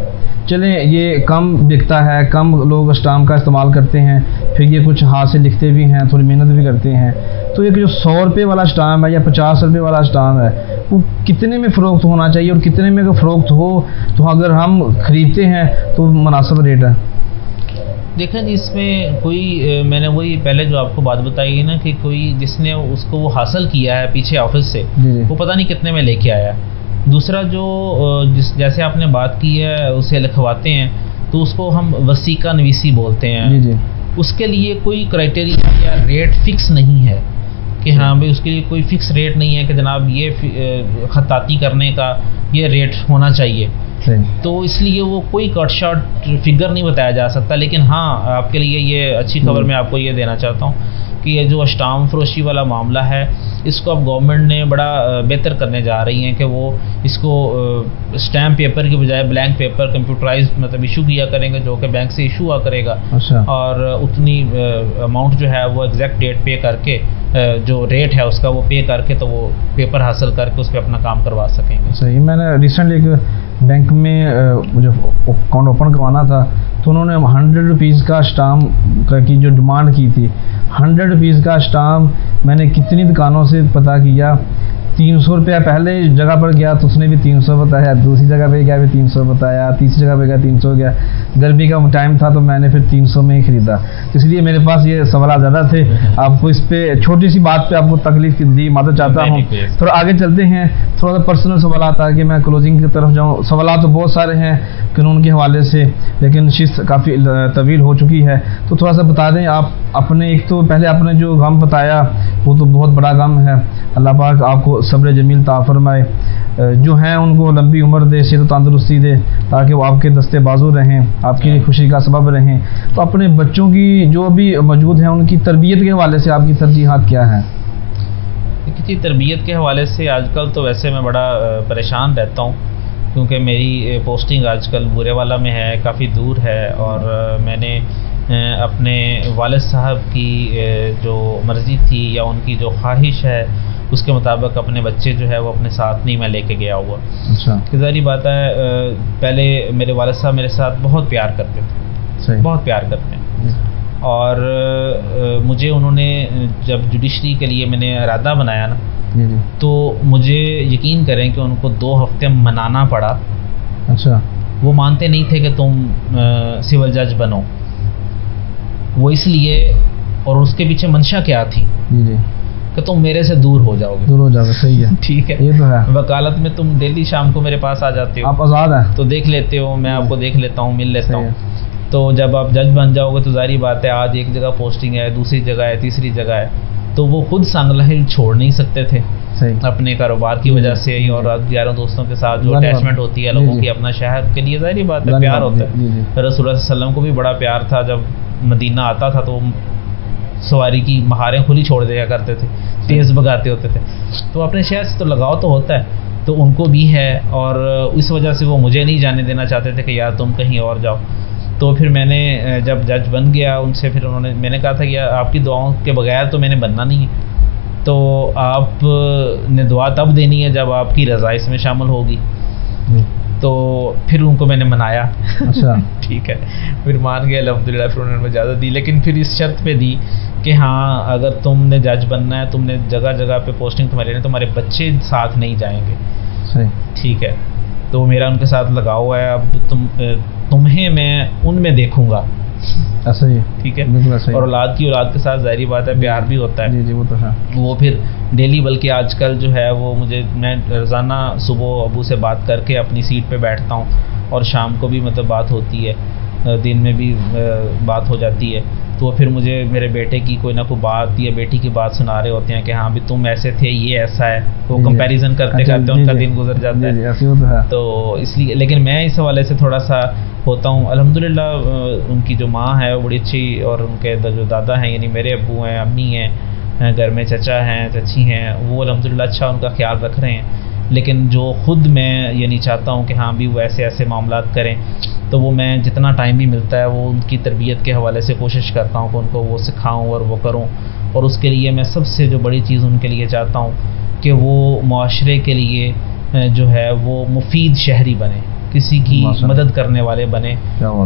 چلیں یہ کم بکتا ہے, کم لوگ اسٹامپ کا استعمال کرتے ہیں, پھر یہ کچھ ہاتھ سے لکھتے بھی ہیں, تھوڑی محنت بھی کرتے ہیں. تو یہ جو 100 روپے والا اسٹامپ ہے یا 50 روپے والا اسٹامپ ہے, وہ کتنے میں فروخت ہونا چاہیے, اور کتنے میں اگر فروخت ہو تو اگر ہم خریدتے ہیں تو مناسب ریٹ ہے؟ دیکھیں جی, اس میں کوئی, میں نے وہی پہلے جو آپ کو بات بتائی نا کہ کوئی جس نے اس کو وہ حاصل کیا ہے پیچھے آفس سے, وہ پتہ نہیں کتنے میں لے کے آیا. دوسرا جو جیسے آپ نے بات کی ہے اسے لکھواتے ہیں تو اس کو ہم وثیقہ نویسی بولتے ہیں. اس کے لیے کوئی کرائٹیریا یا ریٹ فکس نہیں ہے کہ ہاں بھائی اس کے لیے کوئی فکس ریٹ نہیں ہے کہ جناب یہ خطاطی کرنے کا یہ ریٹ ہونا چاہیے. تو اس لیے وہ کوئی کٹ شارٹ فگر نہیں بتایا جا سکتا. لیکن ہاں آپ کے لیے یہ اچھی خبر میں آپ کو یہ دینا چاہتا ہوں کہ یہ جو اسٹامپ فروشی والا معاملہ ہے اس کو اب گورنمنٹ نے بڑا بہتر کرنے جا رہی ہیں کہ وہ اس کو اسٹیمپ پیپر کی بجائے بلینک پیپر کمپیوٹرائز مطلب ایشو کیا کریں گے, جو کہ بینک سے ایشو کرے گا. اور اتنی اماؤنٹ جو ہے وہ ایگزیکٹ ڈیٹ پے کر کے, جو ریٹ ہے اس کا وہ پے کر کے, تو وہ پیپر حاصل کر کے اس پہ اپنا کام کروا سکیں گے. صحیح. میں نے ریسنٹلی ایک بینک میں مجھے اکاؤنٹ اوپن کروانا تھا, تو انہوں نے 100 روپیز کا اسٹامپ کی جو ڈیمانڈ کی تھی. 100 روپیز کا اسٹامپ میں نے کتنی دکانوں سے پتہ کیا, 300 روپیہ پہلے جگہ پر گیا تو اس نے بھی 300 بتایا, دوسری جگہ پہ گیا بھی 300 بتایا, تیسری جگہ پہ گیا 300 گیا. گرمی کا ٹائم تھا تو میں نے پھر 300 میں ہی خریدا. اس لیے میرے پاس یہ سوالات زیادہ تھے. آپ کو اس پہ چھوٹی سی بات پہ آپ کو تکلیف دی معذرت چاہتا ہوں. تھوڑا آگے چلتے ہیں, تھوڑا سا پرسنل سوالات آ کہ میں کلوزنگ کی طرف جاؤں. سوالات تو بہت سارے ہیں قانون کے حوالے سے, لیکن شیٹ کافی طویل ہو چکی ہے, تو تھوڑا سا بتا دیں آپ اپنے. ایک تو پہلے آپ نے جو غم بتایا وہ تو بہت بڑا غم ہے, اللہ پاک آپ کو صبر جمیل عطا فرمائے, جو ہیں ان کو لمبی عمر دے, صحت و تندرستی دے, تاکہ وہ آپ کے دستے بازو رہیں, آپ کی خوشی کا سبب رہیں. تو اپنے بچوں کی جو بھی موجود ہیں ان کی تربیت کے حوالے سے آپ کی ترجیحات کیا ہیں؟ دیکھیے, تربیت کے حوالے سے آج کل تو ویسے میں بڑا پریشان رہتا ہوں, کیونکہ میری پوسٹنگ آج کل بورے والا میں ہے, کافی دور ہے, اور میں نے اپنے والد صاحب کی جو مرضی تھی یا ان کی جو خواہش ہے اس کے مطابق اپنے بچے جو ہے وہ اپنے ساتھ نہیں میں لے کے گیا ہوا. اچھا. ظاہری بات ہے, پہلے میرے والد صاحب میرے ساتھ بہت پیار کرتے تھے, بہت پیار کرتے ہیں, اور مجھے انہوں نے جب جوڈیشری کے لیے میں نے ارادہ بنایا نا, تو مجھے یقین کریں کہ ان کو 2 ہفتے منانا پڑا. اچھا. وہ مانتے نہیں تھے کہ تم سول جج بنو. وہ اس لیے, اور اس کے پیچھے منشا کیا تھی کہ تم میرے سے دور ہو جاؤ گے. صحیح ہے, ٹھیک ہے, یہ تو ہے. وکالت میں تم ڈیلی شام کو میرے پاس آ جاتے ہو, آپ آزاد ہیں, تو دیکھ لیتے ہو, میں آپ کو دیکھ لیتا ہوں, مل لیتا ہوں. تو جب آپ جج بن جاؤ گے تو ظاہری بات ہے, آج ایک جگہ پوسٹنگ ہے, دوسری جگہ ہے, تیسری جگہ ہے, تو وہ خود سانگلا ہل چھوڑ نہیں سکتے تھے اپنے کاروبار کی وجہ سے, اور یاروں دوستوں کے ساتھ جو اٹیچمنٹ ہوتی ہے لوگوں کی اپنا شہر کے لیے, ظاہری بات ہے پیار ہوتا ہے. رسول اللہ صلی اللہ علیہ وسلم کو بھی بڑا پیار تھا, جب مدینہ آتا تھا تو سواری کی مہاریں کھلی چھوڑ دیا کرتے تھے, تیز بگاتے ہوتے تھے. تو اپنے شہر سے تو لگاؤ تو ہوتا ہے, تو ان کو بھی ہے, اور اس وجہ سے وہ مجھے نہیں جانے دینا چاہتے تھے کہ یار تم کہیں اور جاؤ. تو پھر میں نے جب جج بن گیا ان سے, پھر انہوں نے, میں نے کہا تھا کہ آپ کی دعاؤں کے بغیر تو میں نے بننا نہیں ہے, تو آپ نے دعا تب دینی ہے جب آپ کی رضا اس میں شامل ہوگی. تو پھر ان کو میں نے منایا. اچھا ٹھیک ہے, پھر مان گئے الحمدللہ. پھر انہوں نے اجازت دی, لیکن پھر اس شرط پہ دی کہ ہاں اگر تم نے جج بننا ہے, تم نے جگہ جگہ پہ پوسٹنگ تمہارے لیے, تمہارے بچے ساتھ نہیں جائیں گے. ٹھیک ہے, تو میرا ان کے ساتھ لگا ہوا ہے. اب تمہیں میں ان میں دیکھوں گا. ایسا ہی ٹھیک ہے. اور اولاد کے ساتھ ظاہری بات ہے پیار بھی ہوتا ہے. جی وہ تو ہے. وہ پھر ڈیلی, بلکہ آج کل جو ہے وہ میں روزانہ صبح ابو سے بات کر کے اپنی سیٹ پہ بیٹھتا ہوں, اور شام کو بھی مطلب بات ہوتی ہے, دن میں بھی بات ہو جاتی ہے. تو وہ پھر مجھے میرے بیٹے کی کوئی نہ کوئی بات یا بیٹی کی بات سنا رہے ہوتے ہیں کہ ہاں بھی تم ایسے تھے, یہ ایسا ہے. وہ کمپیریزن کرتے کرتے ان کا دن گزر جاتا ہے. تو اس لیے, لیکن میں اس حوالے سے تھوڑا سا ہوتا ہوں. الحمدللہ ان کی جو ماں ہے وہ بڑی اچھی, اور ان کے جو دادا ہیں یعنی میرے ابو ہیں, امی ہیں, گھر میں چچا ہیں, چچی ہیں, وہ الحمدللہ اچھا ان کا خیال رکھ رہے ہیں. لیکن جو خود میں یعنی چاہتا ہوں کہ ہاں بھی وہ ایسے ایسے معاملات کریں, تو وہ میں جتنا ٹائم بھی ملتا ہے وہ ان کی تربیت کے حوالے سے کوشش کرتا ہوں کہ ان کو وہ سکھاؤں اور وہ کروں. اور اس کے لیے میں سب سے جو بڑی چیز ان کے لیے چاہتا ہوں کہ وہ معاشرے کے لیے جو ہے وہ مفید شہری بنے, کسی کی مدد کرنے والے بنے.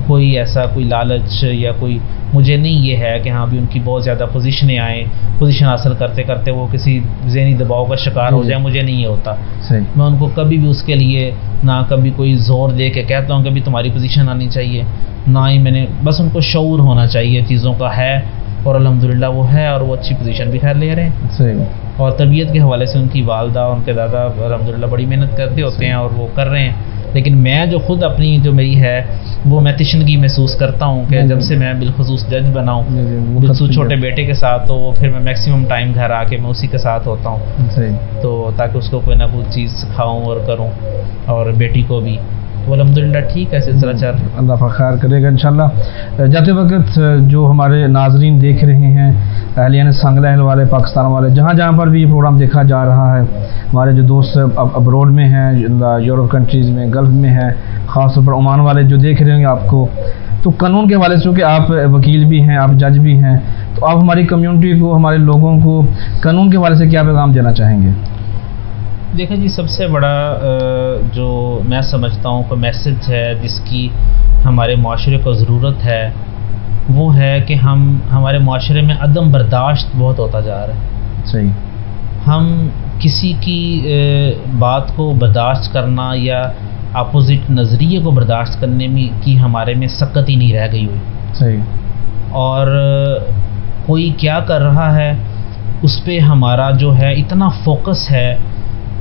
کوئی ایسا کوئی لالچ یا کوئی, مجھے نہیں یہ ہے کہ ہاں بھی ان کی بہت زیادہ پوزیشنیں آئیں, پوزیشن حاصل کرتے کرتے وہ کسی ذہنی دباؤ کا شکار ہو جائے. مجھے نہیں یہ ہوتا. میں ان کو کبھی بھی اس کے لیے نہ کبھی کوئی زور دے کے کہتا ہوں کہ بھی تمہاری پوزیشن آنی چاہیے, نہ ہی میں نے, بس ان کو شعور ہونا چاہیے چیزوں کا ہے, اور الحمدللہ وہ ہے, اور وہ اچھی پوزیشن بھی خیر لے رہے ہیں. اور تربیت کے حوالے سے ان کی والدہ اور ان کے دادا الحمدللہ بڑی محنت کرتے ہوتے ہیں اور وہ کر رہے ہیں. لیکن میں جو خود اپنی جو میری ہے وہ میں تشنگی محسوس کرتا ہوں کہ جب سے میں بالخصوص جج بنا ہوں, بالخصوص چھوٹے بیٹے کے ساتھ, تو وہ پھر میں میکسیمم ٹائم گھر آ کے میں اسی کے ساتھ ہوتا ہوں, تو تاکہ اس کو کوئی نہ کوئی چیز سکھاؤں اور کروں, اور بیٹی کو بھی. تو الحمدللہ ٹھیک ہے, سلسلہ چل. اللہ پاک خیر کرے گا انشاءاللہ. جاتے وقت جو ہمارے ناظرین دیکھ رہے ہیں, اہلیان سنگلہ اہل والے, پاکستان والے, جہاں جہاں پر بھی یہ پروگرام دیکھا جا رہا ہے, ہمارے جو دوست ابروڈ میں ہیں, یورپ کنٹریز میں, گلف میں ہیں, خاص طور پر عمان والے جو دیکھ رہے ہوں گے آپ کو, تو قانون کے حوالے سے, چونکہ آپ وکیل بھی ہیں, آپ جج بھی ہیں, تو آپ ہماری کمیونٹی کو, ہمارے لوگوں کو قانون کے حوالے سے کیا پیغام دینا چاہیں گے؟ دیکھیں جی, سب سے بڑا جو میں سمجھتا ہوں کہ میسج ہے جس کی ہمارے معاشرے کو ضرورت ہے, وہ ہے کہ ہمارے معاشرے میں عدم برداشت بہت ہوتا جا رہا ہے. صحیح. ہم کسی کی بات کو برداشت کرنا یا اپوزٹ نظریے کو برداشت کرنے میں کی ہمارے میں سخت ہی نہیں رہ گئی ہوئی. صحیح. اور کوئی کیا کر رہا ہے اس پہ ہمارا جو ہے اتنا فوکس ہے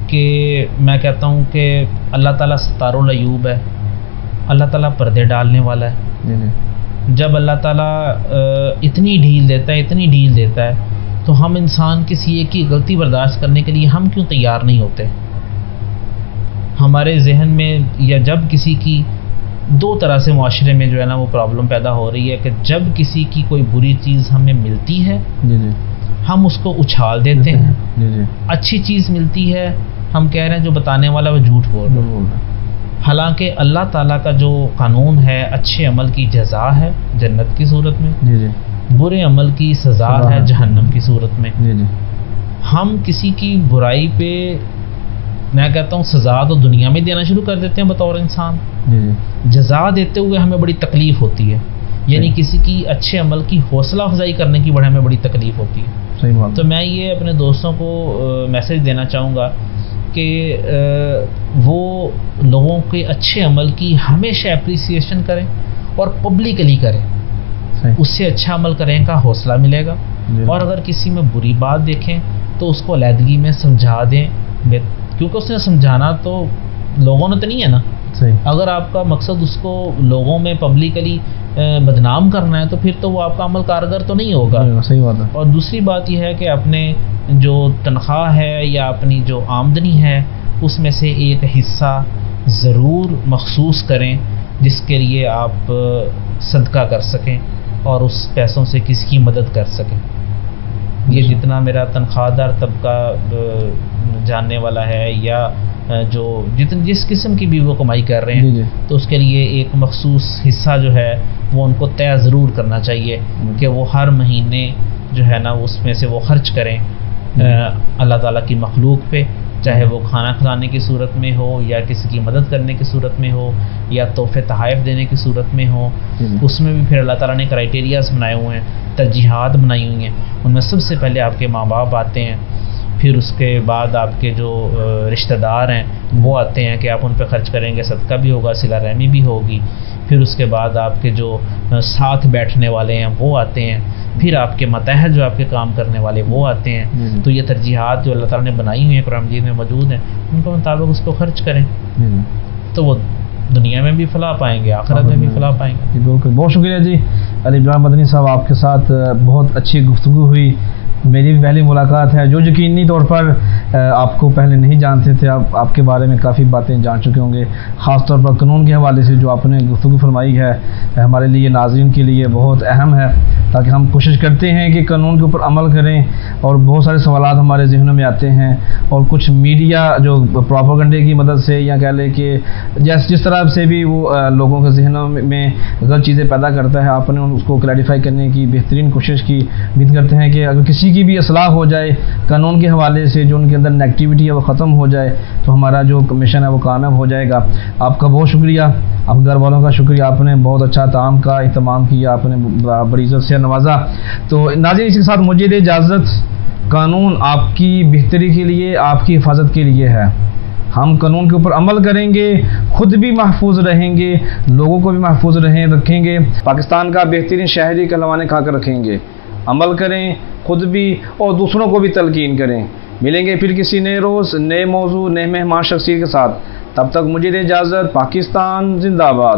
کہ میں کہتا ہوں کہ اللہ تعالیٰ ستار العیوب ہے, اللہ تعالیٰ پردے ڈالنے والا ہے. جب اللہ تعالیٰ اتنی ڈھیل دیتا ہے تو ہم انسان کسی ایک کی غلطی برداشت کرنے کے لیے ہم کیوں تیار نہیں ہوتے؟ ہمارے ذہن میں یا جب کسی کی دو طرح سے معاشرے میں جو ہے نا وہ پرابلم پیدا ہو رہی ہے کہ جب کسی کی کوئی بری چیز ہمیں ملتی ہے ہم اس کو اچھال دیتے ہیں, اچھی چیز ملتی ہے ہم کہہ رہے ہیں جو بتانے والا وہ جھوٹ بول رہا ہے. حالانکہ اللہ تعالیٰ کا جو قانون ہے اچھے عمل کی جزا ہے جنت کی صورت میں, برے عمل کی سزا ہے جہنم کی صورت میں. ہم کسی کی برائی پہ میں کہتا ہوں سزا تو دنیا میں دینا شروع کر دیتے ہیں بطور انسان, جزا دیتے ہوئے ہمیں بڑی تکلیف ہوتی ہے. یعنی کسی کی اچھے عمل کی حوصلہ افزائی کرنے کی ہمیں بڑی تکلیف ہوتی ہے. تو میں یہ اپنے دوستوں کو میسج دینا چاہوں گا کہ وہ لوگوں کے اچھے عمل کی ہمیشہ اپریسیشن کریں اور پبلکلی کریں, اس سے اچھا عمل کرنے کا حوصلہ ملے گا. اور اگر کسی میں بری بات دیکھیں تو اس کو علیحدگی میں سمجھا دیں, کیونکہ اس نے سمجھانا تو لوگوں نے تو نہیں ہے نا. اگر آپ کا مقصد اس کو لوگوں میں پبلکلی بدنام کرنا ہے تو پھر تو وہ آپ کا عمل کارگر تو نہیں ہوگا. صحیح بات ہے. اور دوسری بات یہ ہے کہ اپنے جو تنخواہ ہے یا اپنی جو آمدنی ہے اس میں سے ایک حصہ ضرور مخصوص کریں جس کے لیے آپ صدقہ کر سکیں اور اس پیسوں سے کسی کی مدد کر سکیں. یہ جتنا میرا تنخواہ دار طبقہ جاننے والا ہے یا جو جس قسم کی بھی وہ کمائی کر رہے ہیں تو اس کے لیے ایک مخصوص حصہ جو ہے وہ ان کو طے ضرور کرنا چاہیے کہ وہ ہر مہینے جو ہے نا اس میں سے وہ خرچ کریں. اللہ تعالیٰ کی مخلوق پہ، چاہے وہ کھانا کھلانے کی صورت میں ہو یا کسی کی مدد کرنے کی صورت میں ہو یا تحفے تحائف دینے کی صورت میں ہو، اس میں بھی پھر اللہ تعالیٰ نے کرائٹیریاز بنائے ہوئے ہیں، ترجیحات بنائی ہوئی ہیں. ان میں سب سے پہلے آپ کے ماں باپ آتے ہیں، پھر اس کے بعد آپ کے جو رشتہ دار ہیں وہ آتے ہیں کہ آپ ان پہ خرچ کریں گے، صدقہ بھی ہوگا، صلہ رحمی بھی ہوگی. پھر اس کے بعد آپ کے جو ساتھ بیٹھنے والے ہیں وہ آتے ہیں، پھر آپ کے ماتحت جو آپ کے کام کرنے والے وہ آتے ہیں. تو یہ ترجیحات جو اللہ تعالیٰ نے بنائی ہوئی ہیں قرآن مجید میں موجود ہیں، ان کے مطابق اس کو خرچ کریں تو وہ دنیا میں بھی فلاح پائیں گے، آخرت میں بھی فلاح پائیں گے. بہت شکریہ جی علی بلال مدنی صاحب، آپ کے ساتھ بہت اچھی گفتگو ہوئی. میری بھی پہلی ملاقات ہے، جو یقینی طور پر آپ کو پہلے نہیں جانتے تھے، آپ کے بارے میں کافی باتیں جان چکے ہوں گے، خاص طور پر قانون کے حوالے سے جو آپ نے گفتگو فرمائی ہے ہمارے لیے، ناظرین کے لیے بہت اہم ہے، تاکہ ہم کوشش کرتے ہیں کہ قانون کے اوپر عمل کریں. اور بہت سارے سوالات ہمارے ذہنوں میں آتے ہیں، اور کچھ میڈیا جو پروپیگنڈے کی مدد سے یا کہہ لیں کہ جس طرح سے بھی وہ لوگوں کے ذہنوں میں غلط چیزیں پیدا کرتا ہے، آپ نے اس کو کلیریفائی کرنے کی بہترین کوشش کی. امید کرتے ہیں کہ اگر کسی کی بھی اصلاح ہو جائے قانون کے حوالے سے، جو ان کے اندر نیگیٹیوٹی ہے وہ ختم ہو جائے، تو ہمارا جو مشن ہے وہ کامیاب ہو جائے گا. آپ کا بہت شکریہ، آپ گھر والوں کا شکریہ، آپ نے بہت اچھا طعام کا اہتمام کیا، آپ نے بڑی عزت سے نوازا. تو ناظرین اس کے ساتھ مجھے دے اجازت. قانون آپ کی بہتری کے لیے، آپ کی حفاظت کے لیے ہے. ہم قانون کے اوپر عمل کریں گے، خود بھی محفوظ رہیں گے، لوگوں کو بھی محفوظ رکھیں گے، پاکستان کا بہترین شہری کہلوانے کھا کر رکھیں گے. عمل کریں خود بھی اور دوسروں کو بھی تلقین کریں. ملیں گے پھر کسی نئے روز، نئے موضوع، نئے مہمان شخصیت کے ساتھ. تب تک مجھے دے اجازت. پاکستان زندہ باد.